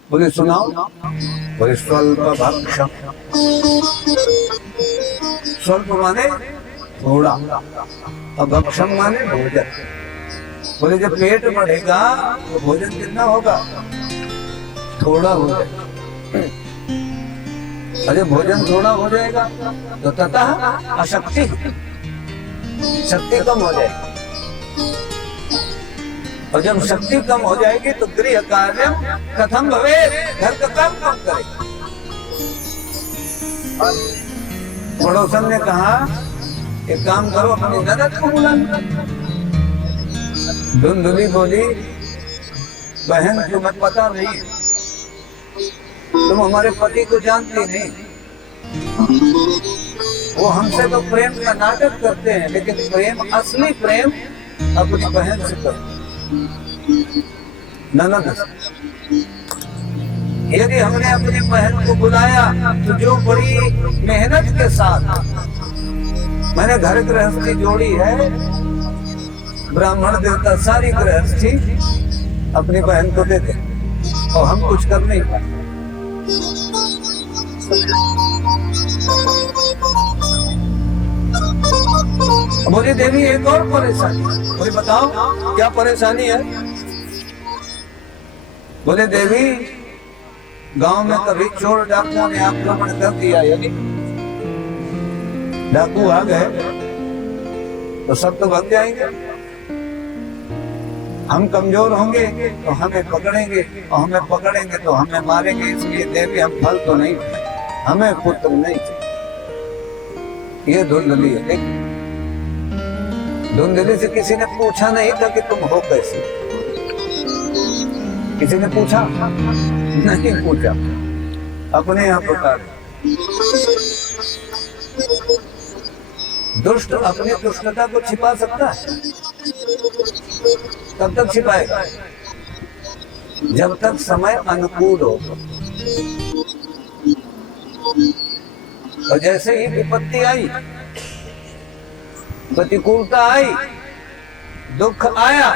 बोले सुनाओ। बोले स्वल्प भक्षम। स्वल्प माने थोड़ा, और भक्षम माने भोजन। बोले जब पेट बढ़ेगा तो भोजन कितना होगा? थोड़ा हो जाएगा। और जब भोजन थोड़ा हो जाएगा तो ततः अशक्ति, शक्ति कम हो जाएगी, और जब शक्ति कम हो जाएगी तो गृह कार्य कथम भवे, घर का काम कम करेगा। पड़ोसन ने कहा एक काम करो अपनी ननद को बुलाना। धुंधली बोली बहन तुम्हें पता नहीं, तुम हमारे पति को जानती नहीं, वो हमसे तो प्रेम का नाटक करते हैं, लेकिन प्रेम असली प्रेम अपनी बहन से करते, ननद से। यदि हमने अपनी बहन को बुलाया तो जो बड़ी मेहनत के साथ मैंने घर गृहस्थी जोड़ी है, ब्राह्मण देवता सारी गृहस्थी अपनी बहन को दे दे, और हम कुछ कर नहीं पाए। बोली देवी एक और परेशानी। बोले बताओ क्या परेशानी है? बोले देवी गांव में कभी चोर डाकुओं ने आक्रमण कर दिया, यदि डाकू आ गए तो सब तो भाग जाएंगे, हम कमजोर होंगे तो हमें पकड़ेंगे, और हमें पकड़ेंगे तो हमें मारेंगे। इसलिए देवी हम फल तो नहीं, हमें पुत्र नहीं चाहिए। ये धुंधली है। देख धुंधली से किसी ने पूछा नहीं था कि तुम हो कैसे, किसी ने पूछा नहीं, पूछा अपने यहाँ पुकार। दुष्ट अपनी दुष्टता को छिपा सकता है, तब तक छिपाएगा जब तक समय अनुकूल हो। और जैसे ही विपत्ति आई, प्रतिकूलता आई, दुख आया,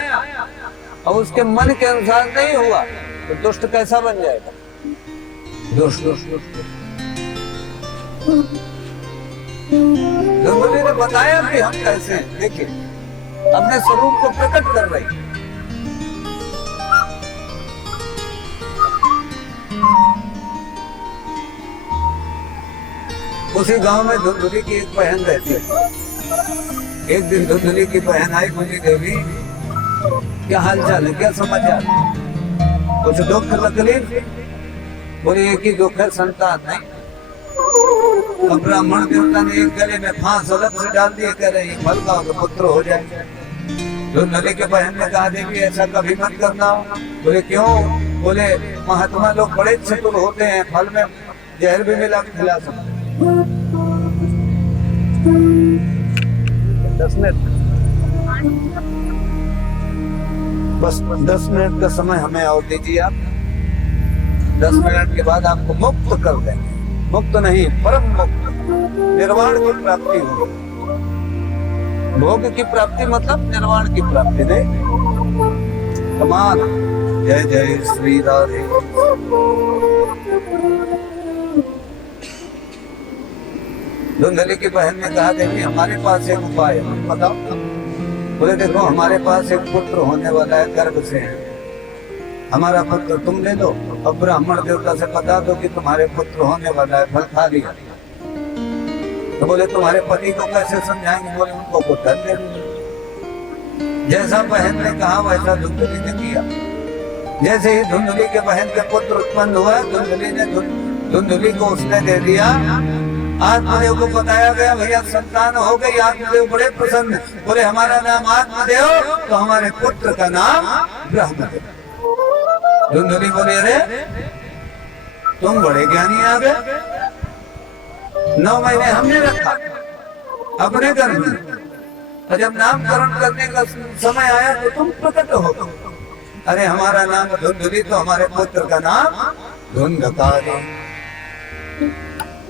और उसके मन के अनुसार नहीं हुआ तो दुष्ट कैसा बन जाएगा? दुष्ट। धुंधली ने बताया कि हम कैसे हैं। देखिए अपने स्वरूप को प्रकट कर रही है। उसी गांव में धुंधुली की एक बहन रहती है। एक दिन धुंधुली की बहन आई, बोली देवी क्या हाल चाल है, क्या समाचार, कुछ दुख तकलीफ? बोले एक ही दुख है, संतान नहीं। अब ब्राह्मण देवता ने एक गले में फांस अलग से डाल दिए, कह रहे फल का तो पुत्र हो जाए। धुंधुली के बहन ने कहा देवी ऐसा कभी मत करना। बोले क्यों? बोले महात्मा लोग बड़े चतुर होते हैं, फल में जहर भी मिला के खिला सकते। 10 मिनट, बस 10 मिनट का समय हमें और दीजिए आप। 10 मिनट के बाद आपको मुक्त कर देंगे। मुक्त नहीं, परम मुक्त, निर्वाण की प्राप्ति होगी। भोग की प्राप्ति मतलब निर्वाण की प्राप्ति नहीं। कमाल। जय जय श्री राधे। धुंधली की बहन ने कहा देवी हमारे पास एक उपाय है, बताओ। बोले देखो हमारे पास एक पुत्र होने वाला है, गर्भ से है, हमारा पुत्र तुम ले लो। अब ब्राह्मण देवता से बता दो कि तुम्हारे पुत्र होने वाला है, फल खा लिया। तो बोले तुम्हारे पति को कैसे समझाएंगे? बोले उनको पुत्र दे दो। जैसा बहन ने कहा वैसा धुंधली ने किया। जैसे ही धुंधली के बहन के पुत्र उत्पन्न हुआ, धुंधली को उसने दे दिया। आत्मदेव को बताया गया भैया संतान हो गई। आत्मदेव बड़े प्रसन्न, बोले हमारा नाम आत्मदेव तो हमारे पुत्र का नाम ब्रह्मदेव। धुंधली बोले अरे तुम बड़े ज्ञानी आ गए। 9 महीने हमने रखा अपने घर में, और जब नामकरण करने का समय आया तो तुम प्रकट हो गए। अरे हमारा नाम धुंधली तो हमारे पुत्र का नाम धुंधकारी।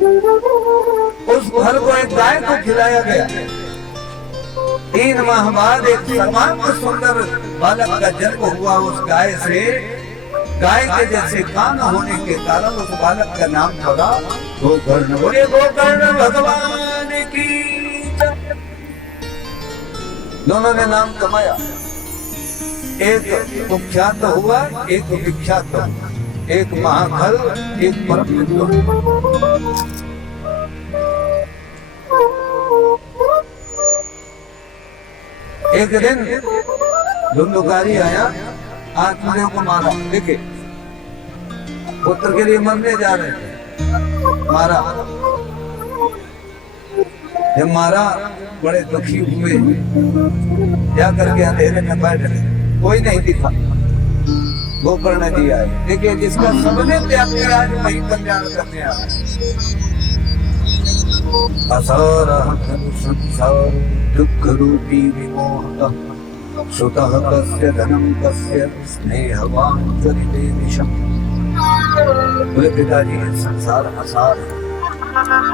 उस फल को एक गाय को खिलाया गया। 3 माह बाद एक सर्वांग सुंदर बालक का जन्म हुआ उस गाय से। गाय के जैसे कान होने के कारण उस बालक का नाम पड़ा गोकर्ण। बोले गोकर्ण भगवान की। दोनों ने नाम कमाया, एक कुख्यात हुआ, एक विख्यात हुआ, एक महाखल, एक परम विद्वान। एक दिन धुंधकारी आया, आत्मदेव को मारा। देखे पुत्र के लिए मरने जा रहे थे, मारा। जब मारा बड़े दुखी हुए, जाकर के अंधेरे में बैठ गए, कोई नहीं दिखा। गोकर्ण जी आए, देखिए जिसका सबने त्याग किया आज वही कल्याण करने आया। संसार दुख रूपी विमोहतः सुतः कस्य धनं कस्य स्नेहवान् चरिते विषम। बोले पिताजी संसार आसार है।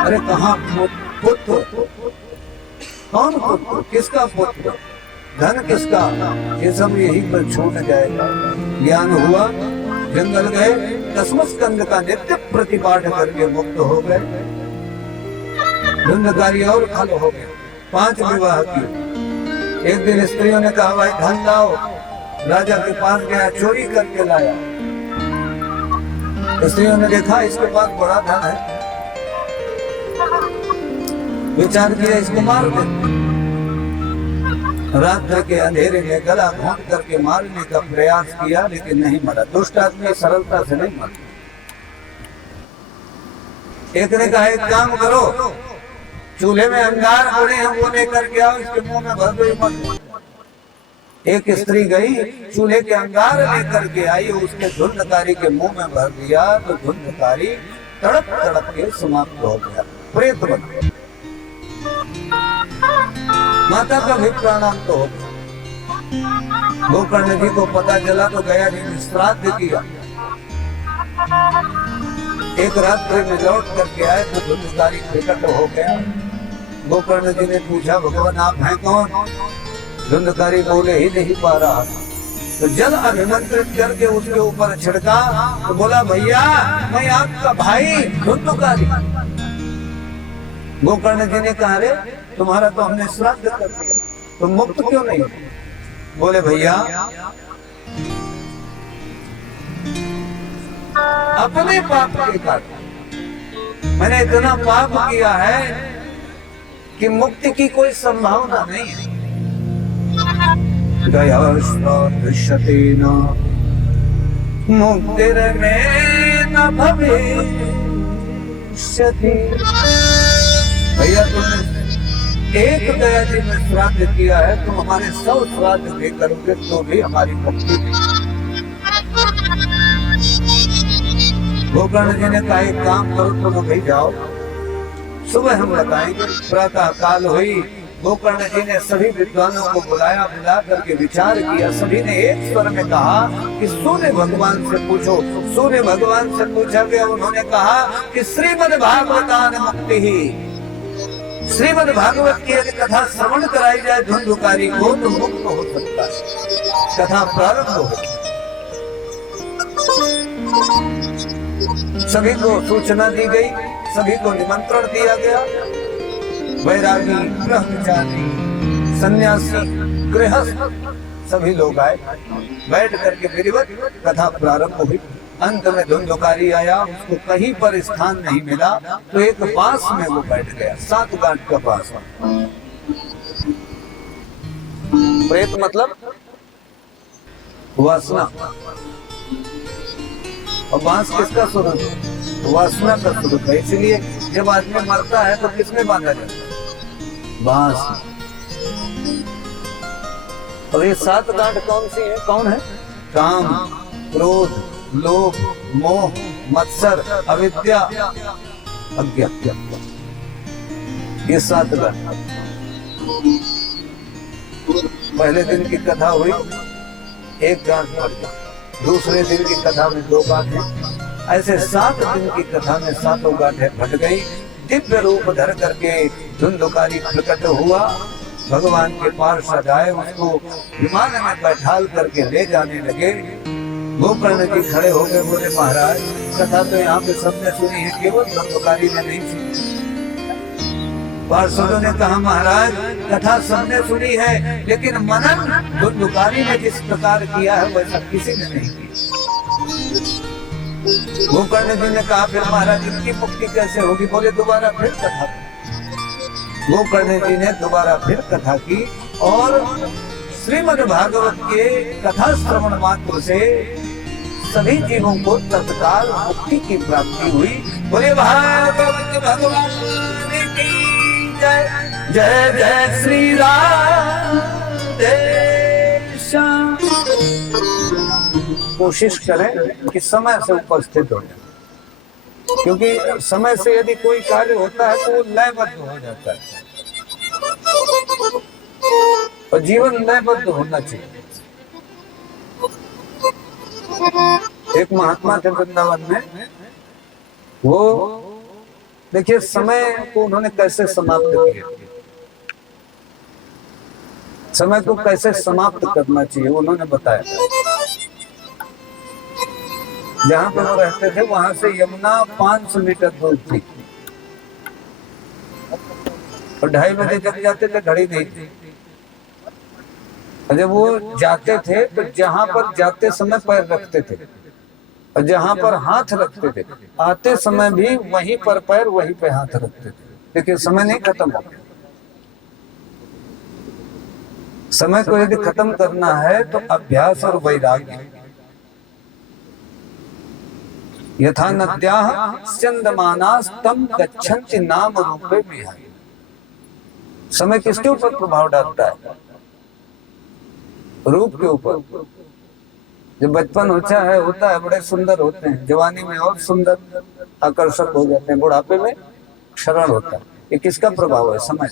अरे कहाँ पुत्र? कौन पुत्र? किसका पुत्र? धन किसका? ये सब यही पर छूट जाएगा। ज्ञान हुआ, जंगल गए, 10वें स्कंद का नित्य प्रतिपाठ करके मुक्त हो गए। धुंधकारी और फल हो गए। 5 विवाह किए। एक दिन स्त्रियों ने कहा भाई धन लाओ। राजा के पास गया, चोरी करके लाया। स्त्रियों ने देखा इसके पास बड़ा धन है, विचार किया इसको मार दे। रात्र के अंधेरे में गला घोंट करके मारने का प्रयास किया, लेकिन नहीं मरा। दुष्ट आदमी सरलता से नहीं मरता। एक ने कहा एक काम करो, चूल्हे में अंगार पड़े हैं वो लेकर के आओ, इसके मुंह में भर दो मत। एक स्त्री गई, चूल्हे के अंगार लेकर के आई, उसके धुंधकारी के मुंह में भर दिया तो धुंधकारी तड़प तड़प के समाप्त हो गया, प्रेत बन गया। माता का भी प्राणांत हो गया। गोकर्ण जी को पता चला तो गया जी ने श्राद्ध किया। एक रात्रि में लौट करके आए तो धुंधकारी प्रकट हो गया। गोकर्ण जी ने पूछा भगवान आप हैं कौन? धुंधकारी बोले ही नहीं पा रहा। तो जल अभिमंत्रित करके उसके ऊपर छिड़का तो बोला भैया मैं आपका भाई धुंधकारी। गोकर्ण जी ने कहा रे तुम्हारा तो हमने श्राद्ध कर दिया, तुम मुक्त क्यों नहीं? बोले भैया अपने पाप के कारण मैंने इतना पाप किया है कि मुक्ति की कोई संभावना नहीं है। गया दृश्यते न मुक्तिर्मे न भविष्यति। भैया तुमने एक दया जी में श्राद्ध किया है, तुम हमारे 100 श्राद्ध भी करोगे तो भी हमारी मुक्ति नहीं। गोकर्ण जी ने कहा एक काम करो, तुम अभी जाओ, सुबह हम बताएंगे। प्रातः काल हुई, गोकर्ण जी ने सभी विद्वानों को बुलाया, बुला करके विचार किया। सभी ने एक स्वर में कहा कि सूर्य भगवान से पूछो। सूर्य भगवान से पूछा गया, उन्होंने कहा कि श्रीमद् भागवतान मुक्ति ही, श्रीमद् भागवत की यदि कथा श्रवण कराई जाए धुंधुकारी को तो मुक्त हो सकता है। कथा प्रारंभ हो गई। सभी को सूचना दी गई, सभी को निमंत्रण दिया गया। वैरागी, ब्रह्मचारी, सन्यासी, गृहस्थ सभी लोग आए। बैठ करके विधिवत कथा प्रारंभ हुई। अंत में धुंधुकारी आया, उसको कहीं पर स्थान नहीं मिला तो एक बांस में वो बैठ गया। 7 गांठ का बांस। प्रेत मतलब वासना, और बांस किसका स्वरूप है? वासना का स्वरूप है। इसलिए जब आदमी मरता है तो किसमें बांधा जाता है? बांस। और ये 7 गांठ कौन सी है? कौन है? काम, क्रोध, लोभ, मोह, मत्सर, अविद्या, अज्ञान। ये 7 गांठ। पहले दिन की कथा हुई, 1 गांठ फट गया। दूसरे दिन की कथा में 2 गांठें। ऐसे 7 दिन की कथा में 7 गांठें फट गई। दिव्य रूप धर करके धुंधुकारी प्रकट हुआ। भगवान के पार्षद आए, उसको विमान में बैठाल करके ले जाने लगे। गोकर्ण जी खड़े हो गए, बोले महाराज कथा तो यहाँ पे सबने सुनी है, केवल धुंधुकारी ने नहीं सुनी। पार्षदों ने कहा महाराज कथा सबने सुनी है, लेकिन मनन धुंधुकारी ने जिस प्रकार किया है वैसा किसी ने नहीं किया। गोकर्ण जी ने कहा फिर महाराज इनकी मुक्ति कैसे होगी? बोले दोबारा फिर कथा। गोकर्ण जी ने दोबारा फिर कथा की और श्रीमद् भागवत के कथा श्रवण मात्र से सभी जीवों को तत्काल मुक्ति की प्राप्ति हुई। बोले भागवत भगवान की जय। जय जय श्री राम। कोशिश करें कि समय से उपस्थित हो जाए, क्योंकि समय से यदि कोई कार्य होता है तो वो लयबद्ध हो जाता है, और जीवन लयबद्ध होना चाहिए। एक महात्मा थे वृंदावन में, वो देखिए समय को उन्होंने कैसे समाप्त किया, समय को कैसे समाप्त करना चाहिए उन्होंने बताया। जहां पे वो रहते थे वहां से यमुना 500 मीटर दूर थी, और 2:30 बजे जब जाते थे घड़ी नहीं थी। जब वो जाते थे तो जहां पर जाते समय पैर रखते थे और जहां पर हाथ रखते थे, आते समय भी वहीं पर पैर वहीं पे हाथ रखते थे। लेकिन समय नहीं खत्म हो गया। समय को यदि खत्म करना है तो अभ्यास और वैराग्य। यथा नद्याः स्यन्दमानास्तम गच्छन्ति नाम रूपे विहाय। समय किसके ऊपर प्रभाव डालता है? रूप के ऊपर। जब बचपन होता है बड़े सुंदर होते हैं, जवानी में और सुंदर आकर्षक हो जाते हैं, बुढ़ापे में सरल होता है। ये किसका प्रभाव है? समय।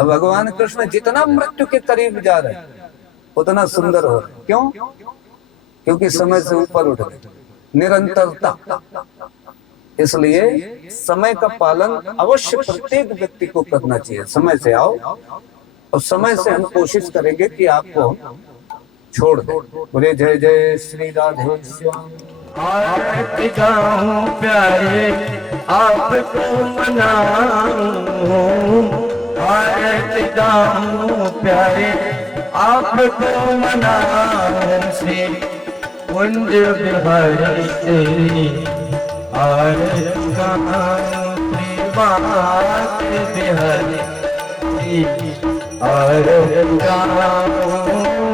अब भगवान कृष्ण जितना मृत्यु के करीब जा रहे हैं उतना सुंदर हो रहे। क्यों? क्योंकि समय से ऊपर उठ गए, निरंतरता। इसलिए समय का पालन अवश्य प्रत्येक व्यक्ति को करना चाहिए। समय से आओ और समय से हम कोशिश करेंगे कि आपको छोड़ दे। बोले जय जय श्री राधे श्याम। आरती गाऊं प्यारे आपको मनाऊं, आरती गाऊं प्यारे आपको मनाऊं। श्री कुंज बिहारी तेरी आरती गाऊं बिहारी आरती गाऊं